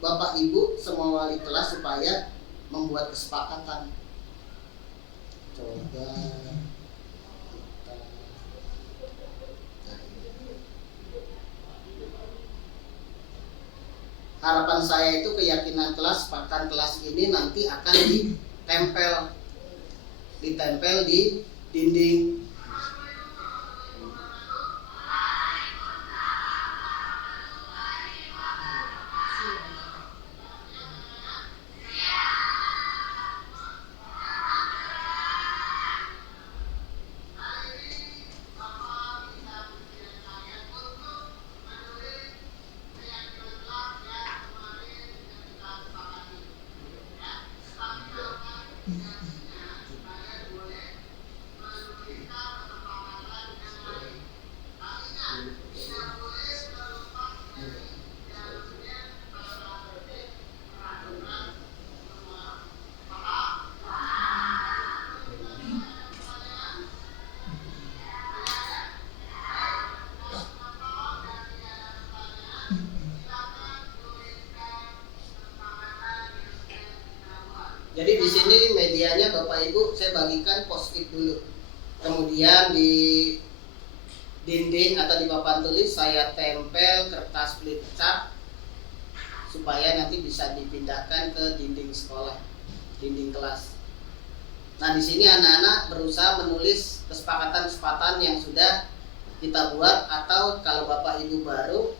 Bapak Ibu semua wali kelas supaya membuat kesepakatan. Coba harapan saya itu keyakinan kelas, kesepakatan kelas ini nanti akan ditempel di dinding. Jadi di sini medianya Bapak Ibu saya bagikan post-it dulu. Kemudian di dinding atau di papan tulis saya tempel kertas flip chart supaya nanti bisa dipindahkan ke dinding sekolah, dinding kelas. Nah, di sini anak-anak berusaha menulis kesepakatan-kesepakatan yang sudah kita buat, atau kalau Bapak Ibu baru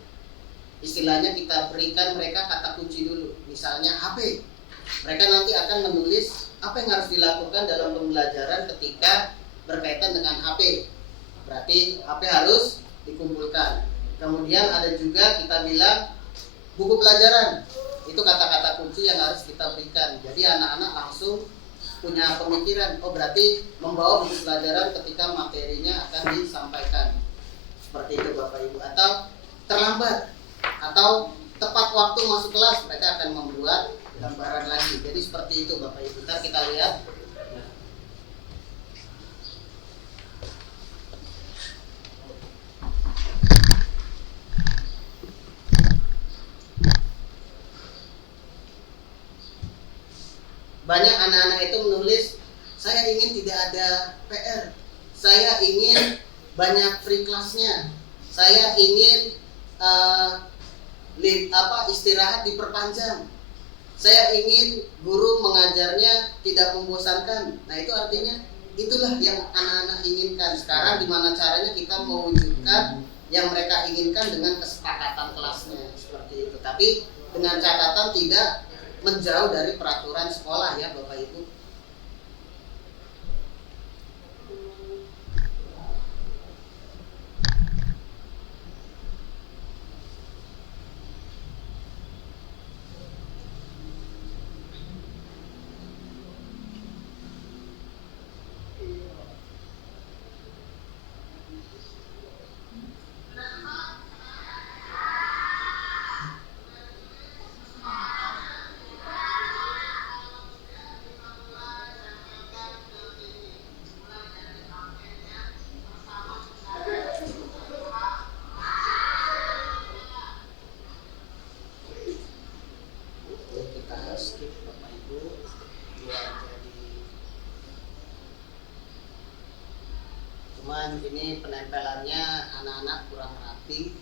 istilahnya kita berikan mereka kata kunci dulu. Misalnya HP. Mereka nanti akan menulis apa yang harus dilakukan dalam pembelajaran ketika berkaitan dengan HP. Berarti HP harus dikumpulkan. Kemudian ada juga kita bilang buku pelajaran. Itu kata-kata kunci yang harus kita berikan. Jadi anak-anak langsung punya pemikiran, oh berarti membawa buku pelajaran ketika materinya akan disampaikan. Seperti itu Bapak Ibu. Atau terlambat atau tepat waktu masuk kelas, mereka akan membuat gambaran lagi. Jadi seperti itu Bapak Ibu. Ntar kita lihat. Banyak anak-anak itu menulis, saya ingin tidak ada PR, saya ingin banyak free class-nya, saya ingin istirahat diperpanjang, saya ingin guru mengajarnya tidak membosankan. Nah itu artinya itulah yang anak-anak inginkan. Sekarang gimana caranya kita mewujudkan yang mereka inginkan dengan kesepakatan kelasnya seperti itu. Tapi dengan catatan tidak menjauh dari peraturan sekolah ya Bapak Ibu. kemudian ini penempelannya anak-anak kurang rapi.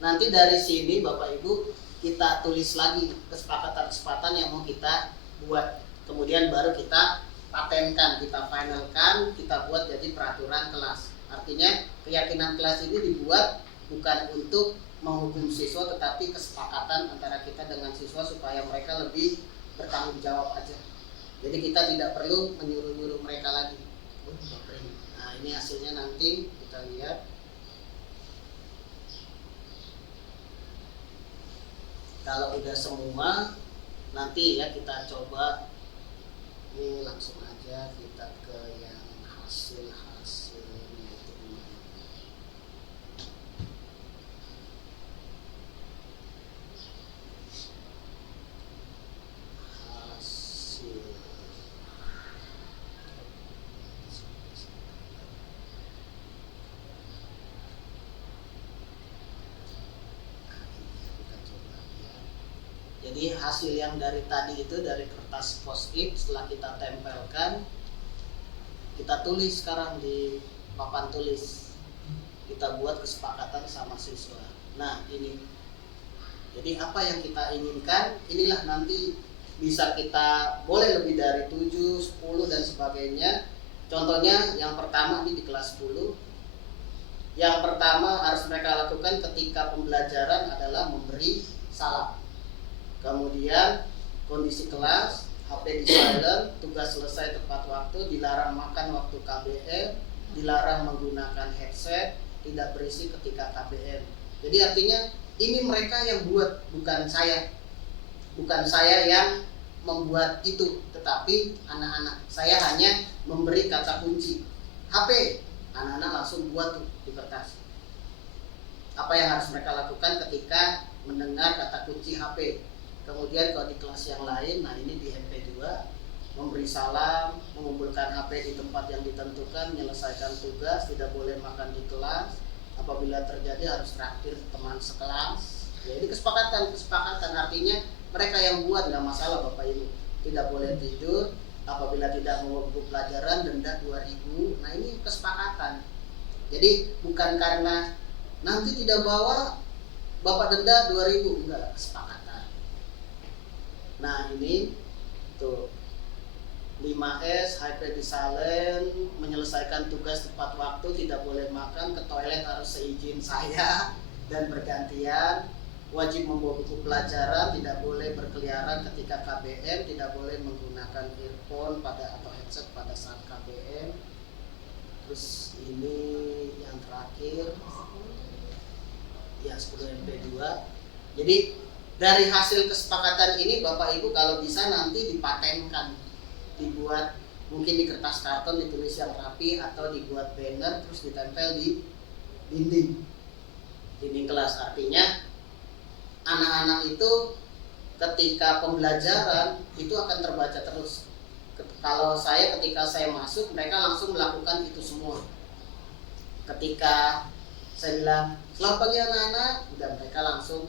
Nanti dari sini Bapak Ibu kita tulis lagi kesepakatan-kesepakatan yang mau kita buat. Kemudian baru kita patenkan, kita finalkan, kita buat jadi peraturan kelas. Artinya keyakinan kelas ini dibuat bukan untuk menghukum siswa, tetapi kesepakatan antara kita dengan siswa supaya mereka lebih bertanggung jawab aja. Jadi kita tidak perlu menyuruh-nyuruh mereka lagi. Nah ini hasilnya nanti kita lihat. Kalau udah semua, nanti ya kita coba. Ini langsung aja kita ke yang hasil-hasilnya itu gimana. Hasil. Jadi hasil yang dari tadi itu dari kertas post-it setelah kita tempelkan, kita tulis sekarang di papan tulis. Kita buat kesepakatan sama siswa. Nah ini. Jadi apa yang kita inginkan, inilah nanti bisa kita boleh lebih dari 7, 10 dan sebagainya. Contohnya yang pertama ini di kelas 10. Yang pertama harus mereka lakukan ketika pembelajaran adalah memberi salam. Kemudian kondisi kelas, HP di silent, tugas selesai tepat waktu, dilarang makan waktu KBM, dilarang menggunakan headset, tidak berisik ketika KBM. Jadi artinya ini mereka yang buat, bukan saya. Bukan saya yang membuat itu, tetapi anak-anak. Saya hanya memberi kata kunci. HP, anak-anak langsung buat tuh di kertas. Apa yang harus mereka lakukan ketika mendengar kata kunci HP. Kemudian kalau di kelas yang lain, nah ini di MP2, memberi salam, mengumpulkan HP di tempat yang ditentukan, menyelesaikan tugas, tidak boleh makan di kelas, apabila terjadi harus traktir teman sekelas. Ya, ini kesepakatan artinya mereka yang buat, nggak masalah Bapak Ibu. Tidak boleh tidur, apabila tidak mau buku pelajaran denda 2.000. Nah ini kesepakatan. Jadi bukan karena nanti tidak bawa Bapak denda 2.000, enggak, kesepakatan. Nah ini tuh 5S, HP di silent, menyelesaikan tugas tepat waktu, tidak boleh makan, ke toilet harus seizin saya dan bergantian, wajib membawa buku pelajaran, tidak boleh berkeliaran ketika KBM, tidak boleh menggunakan earphone atau headset pada saat KBM. Terus ini yang terakhir ya 10 MP2. Jadi dari hasil kesepakatan ini Bapak Ibu kalau bisa nanti dipatenkan, dibuat mungkin di kertas karton, ditulis yang rapi, atau dibuat banner terus ditempel di dinding kelas. Artinya anak-anak itu ketika pembelajaran itu akan terbaca terus. Kalau ketika saya masuk, mereka langsung melakukan itu semua. Ketika saya bilang selamat pagi anak-anak, udah mereka langsung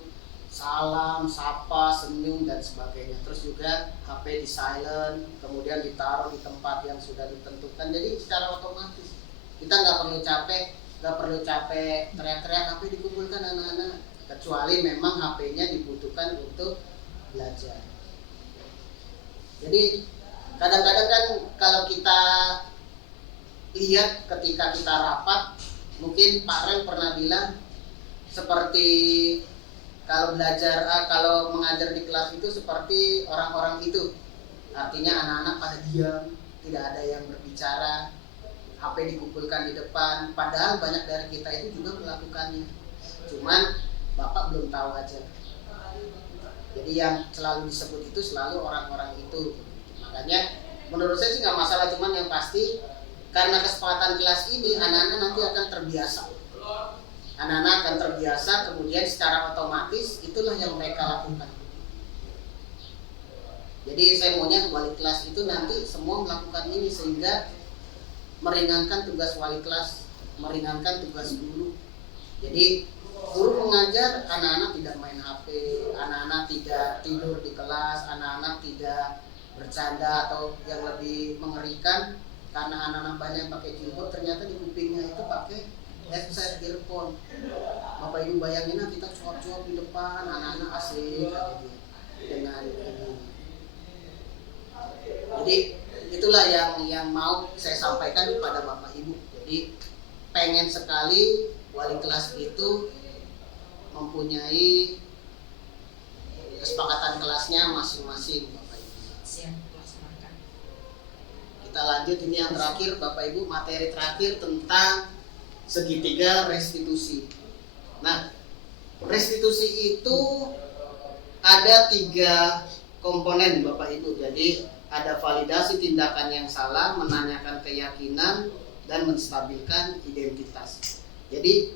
salam, sapa, senyum dan sebagainya. Terus juga HP di silent, kemudian ditaruh di tempat yang sudah ditentukan. Jadi secara otomatis kita nggak perlu capek teriak-teriak HP dikumpulkan anak-anak, kecuali memang HP-nya dibutuhkan untuk belajar. Jadi kadang-kadang kan kalau kita lihat ketika kita rapat, mungkin Pak Rel pernah bilang seperti kalau mengajar di kelas itu seperti orang-orang itu. Artinya anak-anak pada diam, tidak ada yang berbicara, HP dikumpulkan di depan, padahal banyak dari kita itu juga melakukannya. Cuman Bapak belum tahu aja. Jadi yang selalu disebut itu selalu orang-orang itu. Makanya menurut saya sih nggak masalah, cuman yang pasti karena kesepakatan kelas ini anak-anak nanti akan terbiasa. Anak-anak akan terbiasa, kemudian secara otomatis itulah yang mereka lakukan. Jadi saya maunya wali kelas itu nanti semua melakukan ini sehingga meringankan tugas wali kelas, meringankan tugas guru. Jadi guru mengajar, anak-anak tidak main HP, anak-anak tidak tidur di kelas, anak-anak tidak bercanda atau yang lebih mengerikan karena anak-anak banyak pakai jilbab, ternyata di kupingnya itu pakai headset earphone. Bapak Ibu bayangin kita cuap-cuap di depan, anak-anak asik aja dia dengan ini. Jadi itulah yang mau saya sampaikan kepada Bapak Ibu. Jadi pengen sekali wali kelas itu mempunyai kesepakatan kelasnya masing-masing, Bapak Ibu. Kita lanjut, ini yang terakhir Bapak Ibu, materi terakhir tentang segitiga restitusi. Nah, restitusi itu ada 3 komponen Bapak Ibu. Jadi ada validasi tindakan yang salah, menanyakan keyakinan, dan menstabilkan identitas. Jadi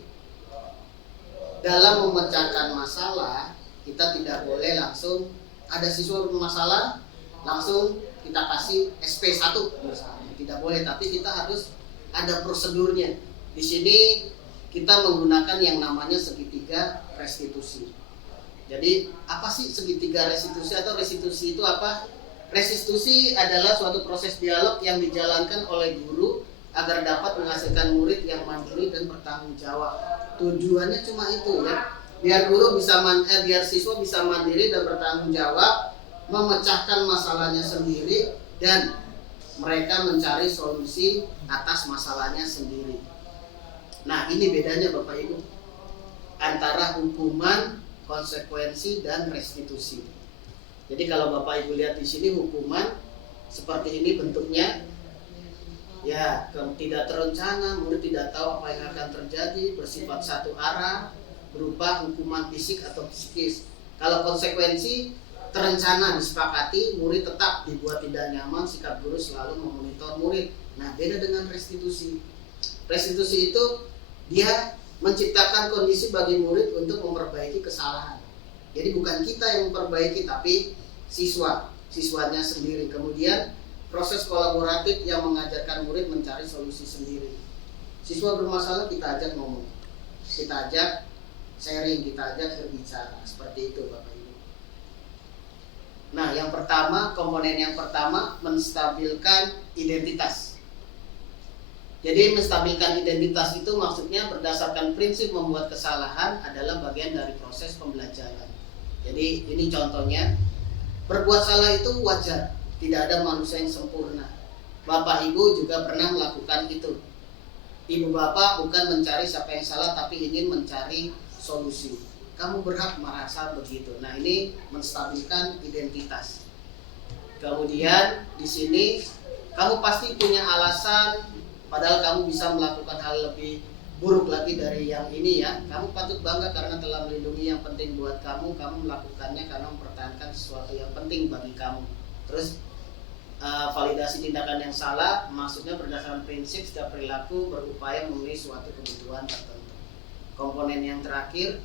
dalam memecahkan masalah, kita tidak boleh langsung ada siswa bermasalah langsung kita kasih SP1 misalnya. Tidak boleh, tapi kita harus ada prosedurnya. Di sini kita menggunakan yang namanya segitiga restitusi. Jadi apa sih segitiga restitusi atau restitusi itu apa? Restitusi adalah suatu proses dialog yang dijalankan oleh guru agar dapat menghasilkan murid yang mandiri dan bertanggung jawab. Tujuannya cuma itu ya, biar guru bisa biar siswa bisa mandiri dan bertanggung jawab, memecahkan masalahnya sendiri dan mereka mencari solusi atas masalahnya sendiri. Nah, ini bedanya Bapak Ibu antara hukuman, konsekuensi, dan restitusi. Jadi kalau Bapak Ibu lihat di sini hukuman seperti ini bentuknya, ya tidak terencana, murid tidak tahu apa yang akan terjadi, bersifat satu arah, berupa hukuman fisik atau psikis. Kalau konsekuensi terencana, disepakati, murid tetap dibuat tidak nyaman, sikap guru selalu memonitor murid. Nah, beda dengan restitusi. Restitusi itu dia menciptakan kondisi bagi murid untuk memperbaiki kesalahan. Jadi bukan kita yang memperbaiki, tapi siswanya sendiri. Kemudian proses kolaboratif yang mengajarkan murid mencari solusi sendiri. Siswa bermasalah kita ajak ngomong, kita ajak sharing, kita ajak berbicara. Seperti itu Bapak Ibu. Nah, yang pertama, komponen yang pertama menstabilkan identitas. Jadi menstabilkan identitas itu maksudnya berdasarkan prinsip membuat kesalahan adalah bagian dari proses pembelajaran. Jadi ini contohnya, berbuat salah itu wajar, tidak ada manusia yang sempurna. Bapak Ibu juga pernah melakukan itu. Ibu Bapak bukan mencari siapa yang salah, tapi ingin mencari solusi. Kamu berhak merasa begitu. Nah, ini menstabilkan identitas. Kemudian di sini kamu pasti punya alasan, padahal kamu bisa melakukan hal lebih buruk lagi dari yang ini ya. Kamu patut bangga karena telah melindungi yang penting buat kamu. Kamu melakukannya karena mempertahankan sesuatu yang penting bagi kamu. Terus validasi tindakan yang salah maksudnya berdasarkan prinsip setiap perilaku berupaya memenuhi suatu kebutuhan tertentu. Komponen yang terakhir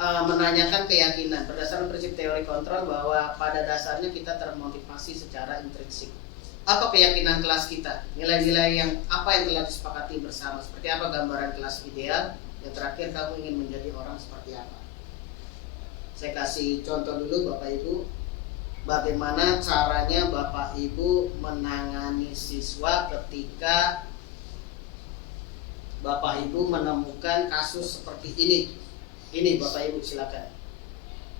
menanyakan keyakinan berdasarkan prinsip teori kontrol bahwa pada dasarnya kita termotivasi secara intrinsik. Apa keyakinan kelas kita? Nilai-nilai yang apa yang telah disepakati bersama? Seperti apa gambaran kelas ideal? Yang terakhir, kamu ingin menjadi orang seperti apa? Saya kasih contoh dulu Bapak Ibu, bagaimana caranya Bapak Ibu menangani siswa ketika Bapak Ibu menemukan kasus seperti ini. Ini Bapak Ibu silakan.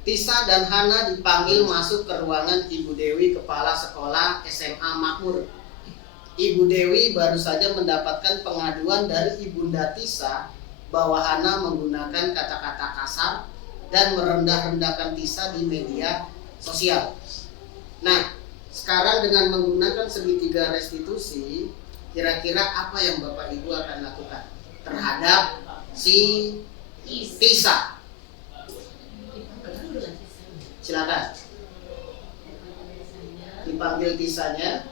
Tisa dan Hana dipanggil masuk ke ruangan Ibu Dewi, kepala sekolah SMA Makmur. Ibu Dewi baru saja mendapatkan pengaduan dari Ibunda Tisa bahwa Hana menggunakan kata-kata kasar dan merendah-rendahkan Tisa di media sosial. Nah, sekarang dengan menggunakan segitiga restitusi, kira-kira apa yang Bapak Ibu akan lakukan terhadap si Tisa? Silakan. Dipanggil Tisanya,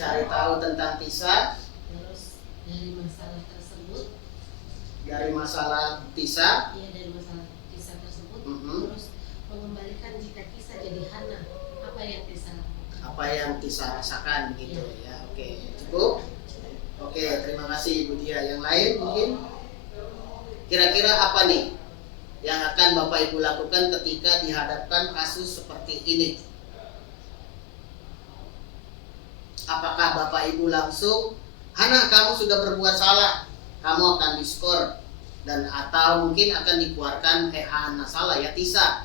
cari tahu tentang Tisa, terus dari masalah tersebut, dari masalah Tisa, ya dari masalah Tisa tersebut, terus mengembalikan jika Tisa jadi Hana, apa yang Tisa lakukan? Apa yang Tisa rasakan gitu ya. Oke, cukup. Oke, terima kasih Ibu Dia. Yang lain mungkin kira-kira apa nih yang akan Bapak Ibu lakukan ketika dihadapkan kasus seperti ini? apakah Bapak Ibu langsung, Hana kamu sudah berbuat salah, kamu akan diskor, dan atau mungkin akan dikeluarkan Hana salah ya Tisa.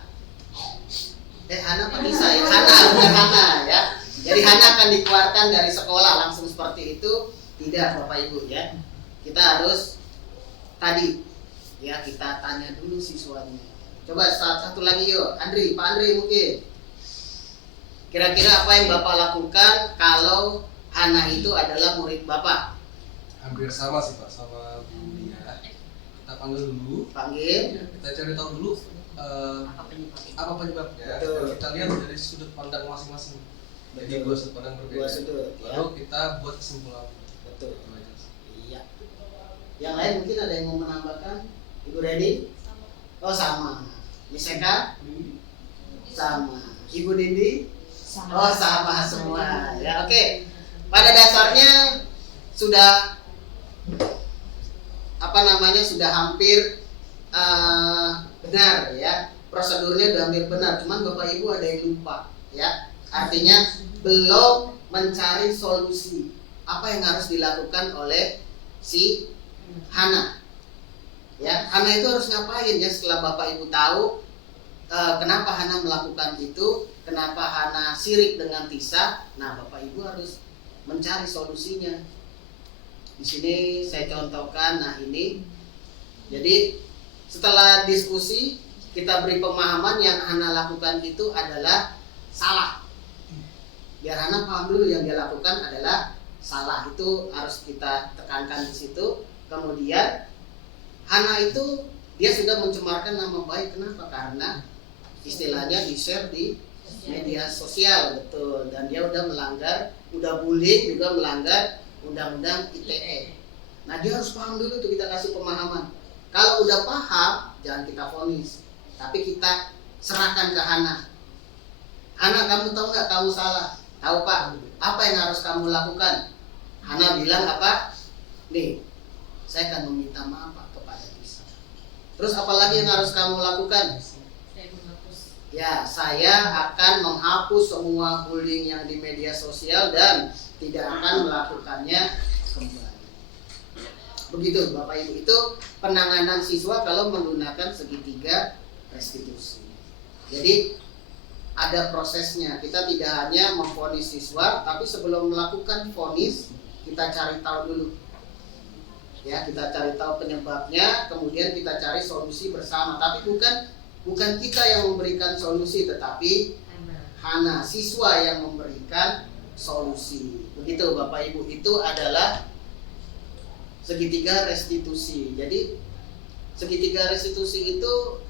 Hana apa Tisa ya? Hana, bukan Hana ya. Jadi Hana akan dikeluarkan dari sekolah langsung seperti itu. Tidak Bapak Ibu ya. Kita harus tadi ya kita tanya dulu siswanya. Coba satu lagi yuk, Pak Andri mungkin. Kira-kira apa yang Bapak lakukan kalau Hana itu adalah murid Bapak? Hampir sama sih Pak, sama Bu Lia. Kita panggil dulu. Kita cari tahu dulu apa penyebabnya. Betul. Kita lihat dari sudut pandang masing-masing. Jadi dua sudut pandang berbeda. Lalu kita buat kesimpulan. Betul. Iya. Yang lain mungkin ada yang mau menambahkan? Ibu Reni? Oh sama. Miss Eka? Sama. Ibu Dindi? Oh sama semua. Ya oke. Pada dasarnya sudah sudah hampir benar ya. Prosedurnya sudah hampir benar. Cuman Bapak Ibu ada yang lupa ya. Artinya belum mencari solusi. Apa yang harus dilakukan oleh si Hana? Ya, Hana itu harus ngapain ya setelah Bapak Ibu tahu kenapa Hana melakukan itu, kenapa Hana sirik dengan Tisa. Nah, Bapak Ibu harus mencari solusinya. Di sini saya contohkan, nah ini. Jadi setelah diskusi kita beri pemahaman yang Hana lakukan itu adalah salah. Biar Hana paham dulu yang dia lakukan adalah salah, itu harus kita tekankan di situ. Kemudian Hana itu dia sudah mencemarkan nama baik. Kenapa? Karena istilahnya di-share di media sosial, betul. Dan dia udah melanggar, udah bullying, juga melanggar undang-undang ITE. Nah dia harus paham dulu tuh, kita kasih pemahaman. Kalau udah paham, jangan kita vonis, tapi kita serahkan ke Hana. Hana, kamu tahu nggak kamu salah? Tahu Pak. Apa yang harus kamu lakukan? Hana bilang apa? Nih, saya akan meminta maaf Pak kepada Tisa. Terus apa lagi yang harus kamu lakukan? Ya, saya akan menghapus semua bullying yang di media sosial dan tidak akan melakukannya kembali. Begitu Bapak Ibu, itu penanganan siswa kalau menggunakan segitiga restitusi. Jadi ada prosesnya. Kita tidak hanya memvonis siswa, tapi sebelum melakukan vonis kita cari tahu dulu. Ya, kita cari tahu penyebabnya, kemudian kita cari solusi bersama. Tapi bukan kita yang memberikan solusi, tetapi Hana, siswa yang memberikan solusi. Begitu Bapak Ibu, itu adalah segitiga restitusi. Jadi segitiga restitusi itu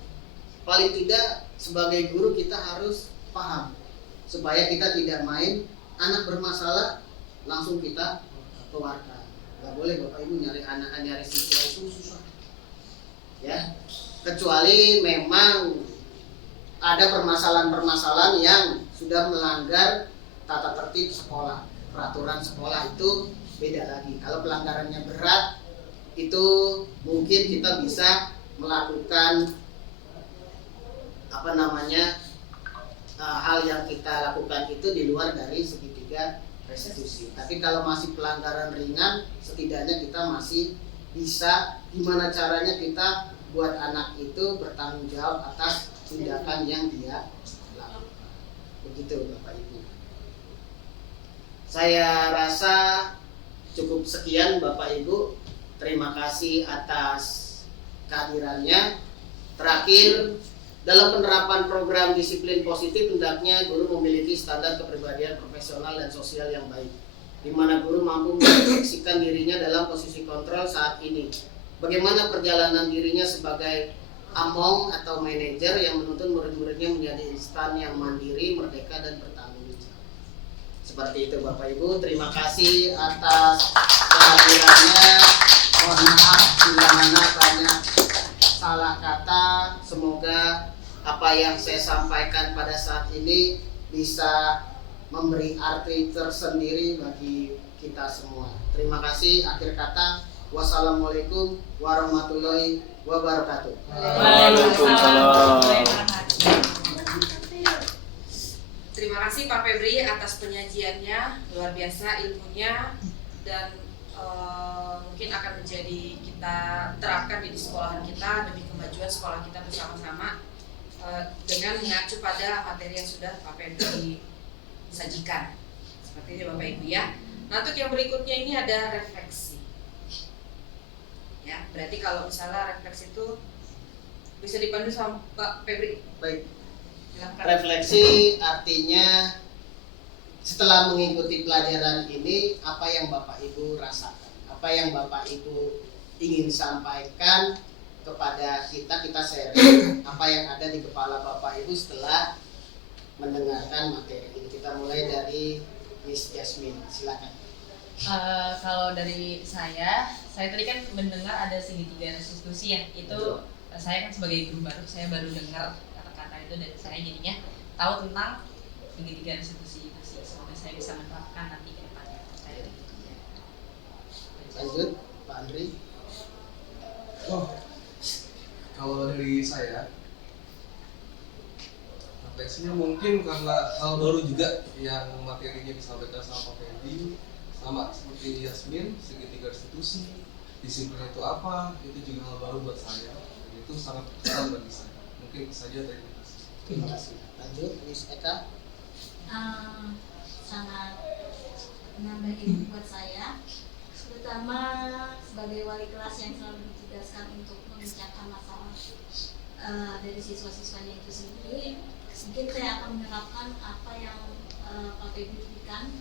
paling tidak sebagai guru kita harus paham, supaya kita tidak main anak bermasalah langsung kita keluarkan. Gak boleh Bapak Ibu nyari anak, nyari siswa itu susah ya, kecuali memang ada permasalahan-permasalahan yang sudah melanggar tata tertib sekolah, peraturan sekolah, itu beda lagi. Kalau pelanggarannya berat, itu mungkin kita bisa melakukan hal yang kita lakukan itu di luar dari segitiga restitusi. Tapi kalau masih pelanggaran ringan, setidaknya kita masih bisa gimana caranya kita buat anak itu bertanggung jawab atas tindakan yang dia lakukan. Begitu Bapak Ibu. Saya rasa cukup sekian Bapak Ibu. Terima kasih atas kehadirannya. Terakhir, dalam penerapan program disiplin positif, hendaknya guru memiliki standar kepribadian profesional dan sosial yang baik, di mana guru mampu merefleksikan dirinya dalam posisi kontrol saat ini. Bagaimana perjalanan dirinya sebagai among atau manajer yang menuntun murid-muridnya menjadi instan yang mandiri, merdeka, dan bertanggung jawab. Seperti itu Bapak Ibu. Terima kasih atas kehadirannya. Mohon maaf bila mana banyak salah kata. Semoga apa yang saya sampaikan pada saat ini bisa memberi arti tersendiri bagi kita semua. Terima kasih. Akhir kata, wassalamualaikum warahmatullahi wabarakatuh. Waalaikumsalam. Terima kasih Pak Febri atas penyajiannya, luar biasa ilmunya, dan mungkin akan menjadi kita terapkan di sekolahan kita demi kemajuan sekolah kita bersama-sama dengan mengacu pada materi yang sudah Pak Febri sajikan. Seperti itu Bapak Ibu ya. Nah, untuk yang berikutnya ini ada refleksi. Ya, berarti kalau misalnya refleksi itu bisa dipandu sama Pak Febri. Baik. Silakan. Refleksi artinya setelah mengikuti pelajaran ini, apa yang Bapak Ibu rasakan, apa yang Bapak Ibu ingin sampaikan kepada kita sharing apa yang ada di kepala Bapak Ibu setelah mendengarkan materi ini. Kita mulai dari Miss Jasmine, silakan. Kalau dari saya tadi kan mendengar ada segitiga restitusi ya, itu saya kan sebagai guru baru, saya baru dengar kata-kata itu dan saya jadinya tahu tentang segitiga restitusi itu sih. Semoga saya bisa menerapkan nanti ke depannya. Lanjut, Pak Andri. Kalau dari saya, refleksinya mungkin karena hal baru juga yang materinya disampaikan sama Pak Fendi, sama seperti Yasmin, segitiga restitusi, disiplin itu apa, itu juga hal baru buat saya. Itu sangat besar bagi saya. Mungkin itu saja, terima kasih. Terima kasih. Lanjut, Miss Eka. Sangat menambah ilmu buat saya, terutama sebagai wali kelas yang selalu ditugaskan untuk memecahkan masalah dari siswa-siswanya itu sendiri. Mungkin saya akan menerapkan apa yang Pak Febri berikan,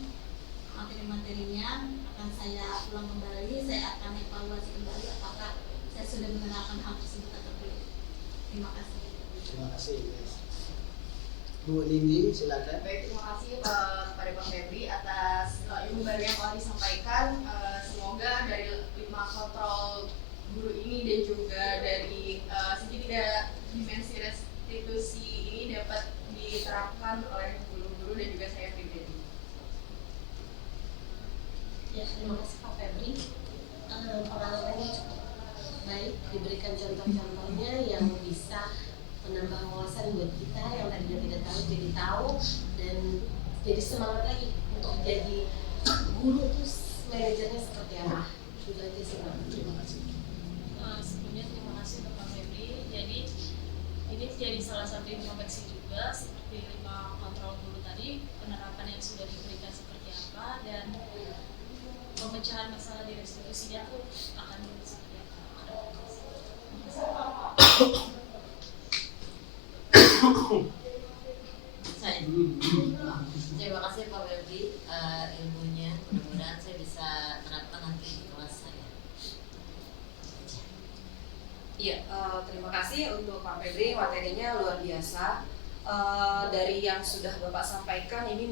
materi-materinya akan saya ulang kembali, saya akan evaluasi kembali apakah saya sudah menerapkan hal tersebut atau belum. Terima kasih. Terima kasih, Miss. Bu Nindi, silakan. Baik, terima kasih kepada Bang Febri atas ilmu baru yang telah disampaikan. Semoga dari 5 kontrol guru ini dan juga dari segitiga dimensi restitusi ini dapat diterapkan oleh guru-guru dan juga saya pribadi. Ya, terima kasih Pak Febri. Pengalamannya cukup baik, diberikan contoh-contohnya yang bisa menambah wawasan buat kita yang tadinya tidak tahu jadi tahu dan jadi semangat lagi untuk jadi guru terus manajernya seperti apa. Itu aja sih Pak. Terima kasih. Sebelumnya terima kasih untuk Pak Febri. Jadi ini jadi salah satu introspeksi juga seperti 5 kontrol guru tadi, penerapan yang sudah diberikan seperti apa dan pemecahan masalah di restitusinya tuh akan seperti apa. Terima kasih Pak Febri ilmunya, mudah-mudahan saya bisa terapkan nanti di kelas saya. Iya, terima kasih untuk Pak Febri, materinya luar biasa. Dari yang sudah Bapak sampaikan ini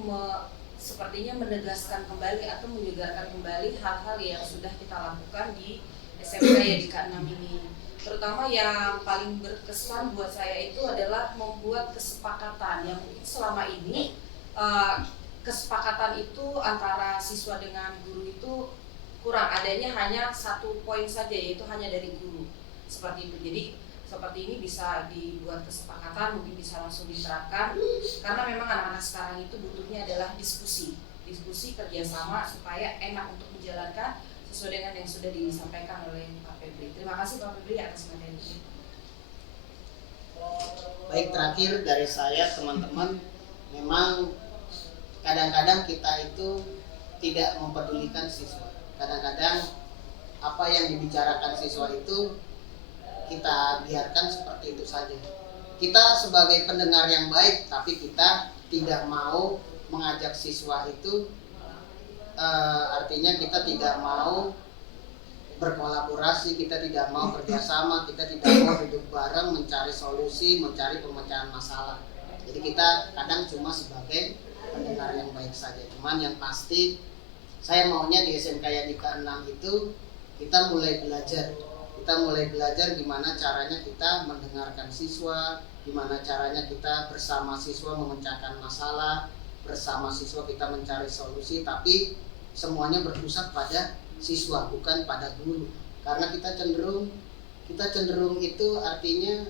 sepertinya menegaskan kembali atau menyegarkan kembali hal-hal yang sudah kita lakukan di SMK ya di K6 ini. Terutama yang paling berkesan buat saya itu adalah membuat kesepakatan yang mungkin selama ini kesepakatan itu antara siswa dengan guru itu kurang, adanya hanya 1 poin saja, yaitu hanya dari guru seperti itu. Jadi seperti ini bisa dibuat kesepakatan, mungkin bisa langsung diterapkan karena memang anak-anak sekarang itu butuhnya adalah diskusi kerjasama supaya enak untuk menjalankan sesuai dengan yang sudah disampaikan oleh Pak Febri. Terima kasih Pak Febri atas materi ini. Baik, terakhir dari saya teman-teman, memang kadang-kadang kita itu tidak mempedulikan siswa. Kadang-kadang apa yang dibicarakan siswa itu kita biarkan seperti itu saja. Kita sebagai pendengar yang baik, tapi kita tidak mau mengajak siswa itu, artinya kita tidak mau berkolaborasi, kita tidak mau kerjasama, kita tidak mau duduk bareng mencari solusi, mencari pemecahan masalah. Jadi kita kadang cuma sebagai pendengar yang baik saja. Cuman yang pasti saya maunya di SMK Yadika 6 itu kita mulai belajar gimana caranya kita mendengarkan siswa, gimana caranya kita bersama siswa memecahkan masalah, bersama siswa kita mencari solusi, tapi semuanya berpusat pada siswa, bukan pada guru. Karena kita cenderung itu artinya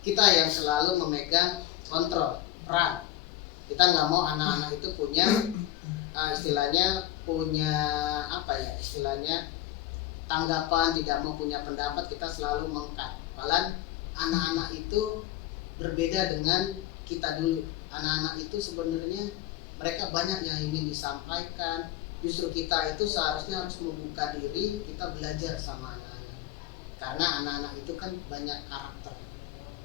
kita yang selalu memegang kontrol, peran. Kita nggak mau anak-anak itu punya istilahnya punya apa ya, istilahnya tanggapan, tidak mau punya pendapat, kita selalu mengkat. Padahal anak-anak itu berbeda dengan kita dulu. Anak-anak itu sebenarnya mereka banyak yang ingin disampaikan. Justru kita itu seharusnya harus membuka diri, kita belajar sama anak-anak. Karena anak-anak itu kan banyak karakter.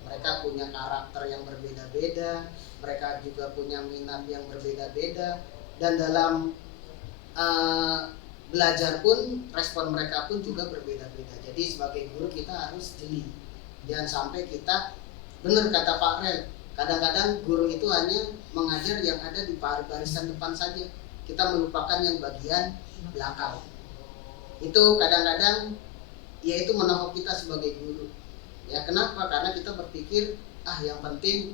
Mereka punya karakter yang berbeda-beda, mereka juga punya minat yang berbeda-beda, dan dalam belajar pun respon mereka pun juga berbeda-beda. Jadi sebagai guru kita harus jeli, jangan sampai kita, benar kata Pak Rel, kadang-kadang guru itu hanya mengajar yang ada di barisan depan saja, kita melupakan yang bagian belakang. Itu kadang-kadang yaitu menohok kita sebagai guru. Ya kenapa? Karena kita berpikir yang penting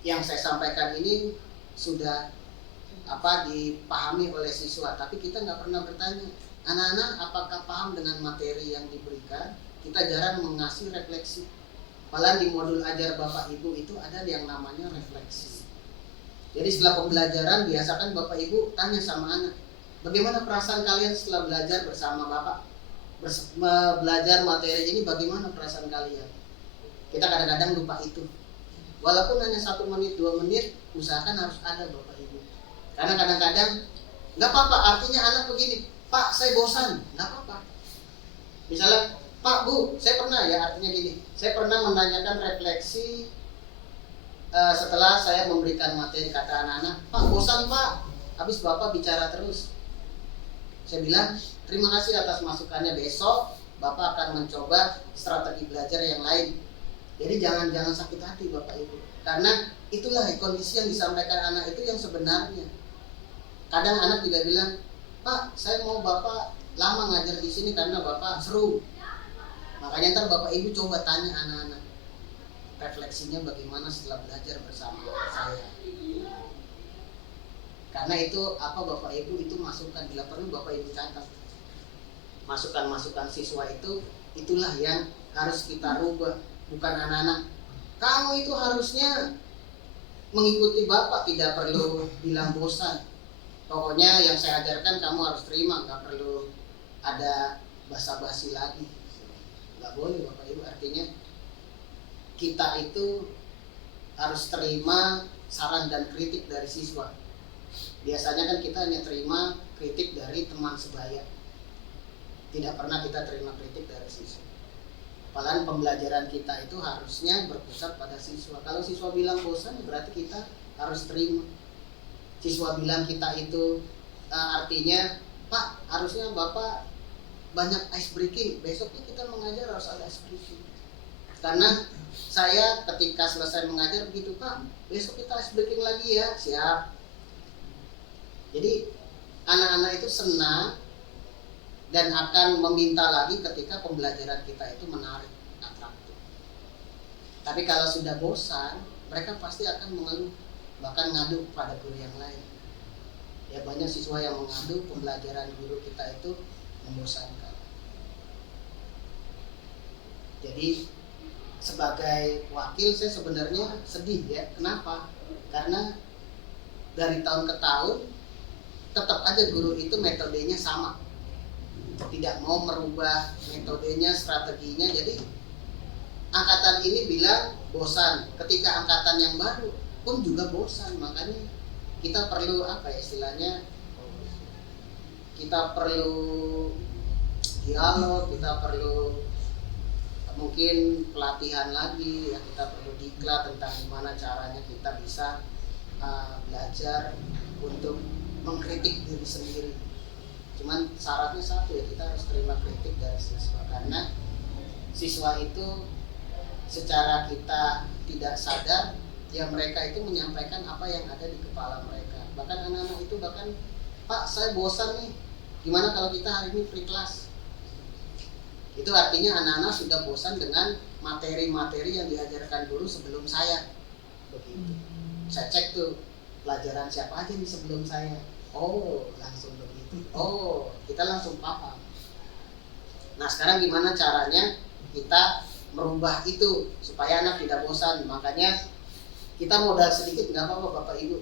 yang saya sampaikan ini sudah dipahami oleh siswa, tapi kita nggak pernah bertanya anak-anak apakah paham dengan materi yang diberikan. Kita jarang mengasih refleksi. Malah di modul ajar Bapak Ibu itu ada yang namanya refleksi. Jadi setelah pembelajaran biasakan Bapak Ibu tanya sama anak, bagaimana perasaan kalian setelah belajar bersama Bapak? Belajar materi ini, bagaimana perasaan kalian? Kita kadang-kadang lupa itu. Walaupun hanya 1 menit, 2 menit, usahakan harus ada Bapak Ibu. Karena kadang-kadang nggak apa-apa, artinya anak begini, Pak saya bosan, nggak apa-apa. Misalnya, Pak Bu, saya pernah artinya gini, saya pernah menanyakan refleksi setelah saya memberikan materi, kata anak-anak, Pak bosan Pak, habis Bapak bicara terus. Saya bilang, terima kasih atas masukannya, besok Bapak akan mencoba strategi belajar yang lain. Jadi jangan sakit hati Bapak Ibu, karena itulah kondisi yang disampaikan anak itu yang sebenarnya. Kadang anak juga bilang, Pak saya mau Bapak lama ngajar di sini karena Bapak seru. Makanya ntar Bapak Ibu coba tanya anak-anak, refleksinya bagaimana setelah belajar bersama saya. Karena itu Bapak Ibu itu masukan, bila perlu Bapak Ibu catat. Masukan-masukan siswa itu, itulah yang harus kita rubah. Bukan anak-anak, kamu itu harusnya mengikuti Bapak, tidak perlu bilang bosan. Pokoknya yang saya ajarkan kamu harus terima, nggak perlu ada basa-basi lagi. Nggak boleh Bapak Ibu, artinya kita itu harus terima saran dan kritik dari siswa. Biasanya kan kita hanya terima kritik dari teman sebaya, tidak pernah kita terima kritik dari siswa. Padahal pembelajaran kita itu harusnya berpusat pada siswa. Kalau siswa bilang bosan, berarti kita harus terima. Siswa bilang kita itu artinya, Pak harusnya Bapak banyak ice breaking, besoknya kita mengajar harus ada ice breaking. Karena saya ketika selesai mengajar begitu, Pak besok kita ice breaking lagi ya, siap. Jadi anak-anak itu senang dan akan meminta lagi ketika pembelajaran kita itu menarik, atraktif. Tapi kalau sudah bosan, mereka pasti akan mengeluh, bahkan ngadu pada guru yang lain. Ya banyak siswa yang mengadu pembelajaran guru kita itu membosankan. Jadi sebagai wakil saya sebenarnya sedih ya. Kenapa? Karena dari tahun ke tahun tetap aja guru itu metodenya sama, tidak mau merubah metodenya, strateginya. Jadi angkatan ini bilang bosan, ketika angkatan yang baru pun juga bosan. Makanya kita perlu istilahnya, kita perlu dialog, kita perlu mungkin pelatihan lagi ya, kita perlu diklat tentang gimana caranya kita bisa belajar untuk mengkritik diri sendiri. Cuman syaratnya satu ya, kita harus terima kritik dari siswa, karena siswa itu secara kita tidak sadar ya mereka itu menyampaikan apa yang ada di kepala mereka. Bahkan anak-anak itu Pak saya bosan nih, gimana kalau kita hari ini free class? Itu artinya anak-anak sudah bosan dengan materi-materi yang diajarkan dulu sebelum saya. Begitu. Saya cek tuh pelajaran siapa aja nih sebelum saya. Oh langsung begitu. Oh kita langsung paham. Nah sekarang gimana caranya kita merubah itu supaya anak tidak bosan? Makanya kita modal sedikit nggak apa-apa Bapak Ibu.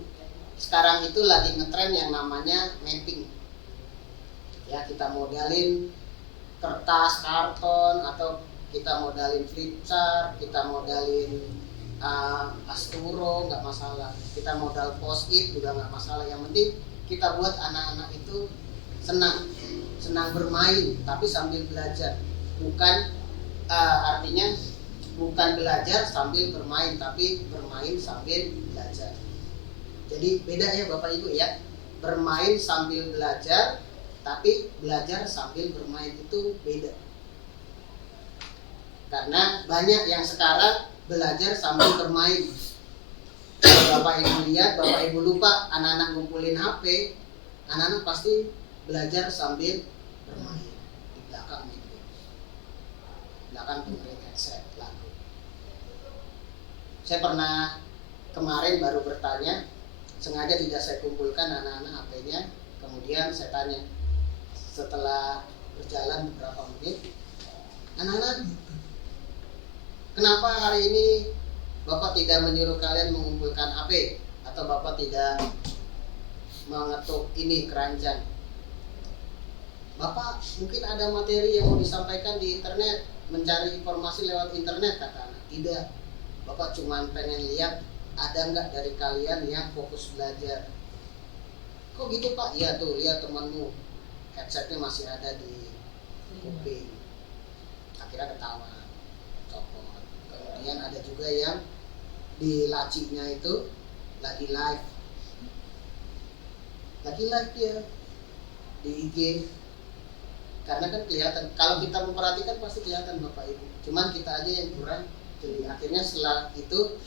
sekarang itu lagi ngetren yang namanya mapping. Ya, kita modalin kertas, karton, atau kita modalin flip chart, kita modalin asturo, nggak masalah. Kita modal post-it juga nggak masalah. Yang penting kita buat anak-anak itu senang bermain, tapi sambil belajar. Bukan artinya bukan belajar sambil bermain, tapi bermain sambil belajar. Jadi beda ya Bapak Ibu ya. Bermain sambil belajar, tapi belajar sambil bermain itu beda. Karena banyak yang sekarang belajar sambil bermain. Kalau Bapak Ibu lihat, Bapak Ibu lupa anak-anak ngumpulin HP, anak-anak pasti belajar sambil bermain di belakang itu. Belakang dengerin headset lagu. Saya pernah kemarin baru bertanya, sengaja tidak saya kumpulkan anak-anak HP-nya, kemudian saya tanya setelah berjalan beberapa menit, anak-anak, kenapa hari ini Bapak tidak menyuruh kalian mengumpulkan HP atau Bapak tidak mengetuk ini keranjang? Bapak mungkin ada materi yang mau disampaikan di internet, mencari informasi lewat internet, kata anak. Tidak, Bapak cuma pengen lihat ada nggak dari kalian yang fokus belajar. Kok gitu Pak? Iya tuh, lihat temanmu headsetnya masih ada di kuping. Akhirnya ketawa, copot. Kemudian ada juga yang di lacinya itu lagi live dia di IG. Karena kan kelihatan, kalau kita memperhatikan pasti kelihatan Bapak Ibu. Cuman kita aja yang kurang. Jadi akhirnya setelah itu,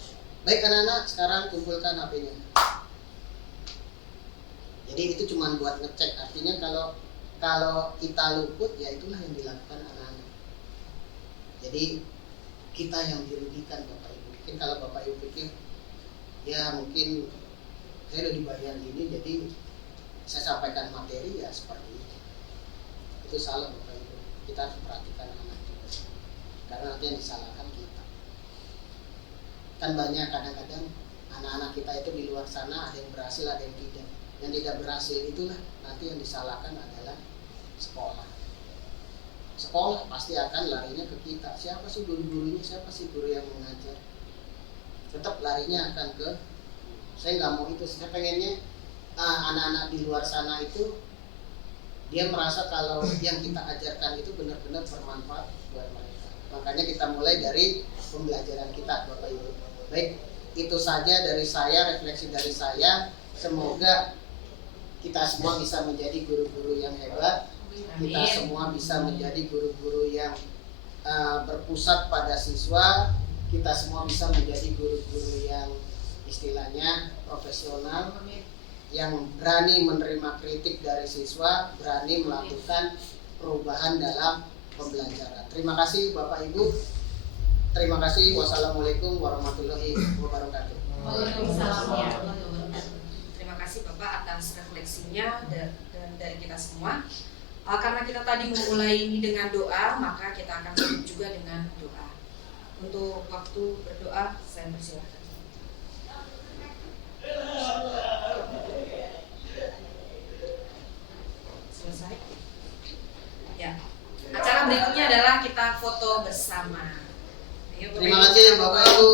baik anak-anak sekarang kumpulkan HP-nya. Jadi itu cuma buat ngecek. Artinya kalau kita luput, ya itulah yang dilakukan anak-anak. Jadi kita yang dirugikan Bapak Ibu. Mungkin kalau Bapak Ibu pikir, ya mungkin saya udah dibayar ini, jadi saya sampaikan materi ya seperti itu. Itu salah Bapak Ibu. Kita harus perhatikan anak juga. Karena nanti yang disalahkan kita. Kan banyak kadang-kadang anak-anak kita itu di luar sana ada yang berhasil, ada yang tidak. Yang tidak berhasil itulah nanti yang disalahkan adalah sekolah. Sekolah pasti akan larinya ke kita. Siapa sih guru-gurunya? Siapa sih guru yang mengajar? Tetap larinya akan ke, saya nggak mau itu. Saya pengennya anak-anak di luar sana itu dia merasa kalau yang kita ajarkan itu benar-benar bermanfaat buat mereka. Makanya kita mulai dari pembelajaran kita Bapak Ibu. Baik, itu saja dari saya, refleksi dari saya. Semoga kita semua bisa menjadi guru-guru yang hebat. Kita semua bisa menjadi guru-guru yang berpusat pada siswa. Kita semua bisa menjadi guru-guru yang istilahnya profesional, yang berani menerima kritik dari siswa, berani melakukan perubahan dalam pembelajaran. Terima kasih Bapak Ibu. Terima kasih. Wassalamualaikum warahmatullahi wabarakatuh. Waalaikumsalam warahmatullahi wabarakatuh. Terima kasih Bapak atas refleksinya dan dari kita semua. Karena kita tadi memulai ini dengan doa, maka kita akan tutup juga dengan doa. Untuk waktu berdoa, saya persilahkan. Selesai? Ya. Acara berikutnya adalah kita foto bersama. Ayo, Terima kasih Bapak Ibu.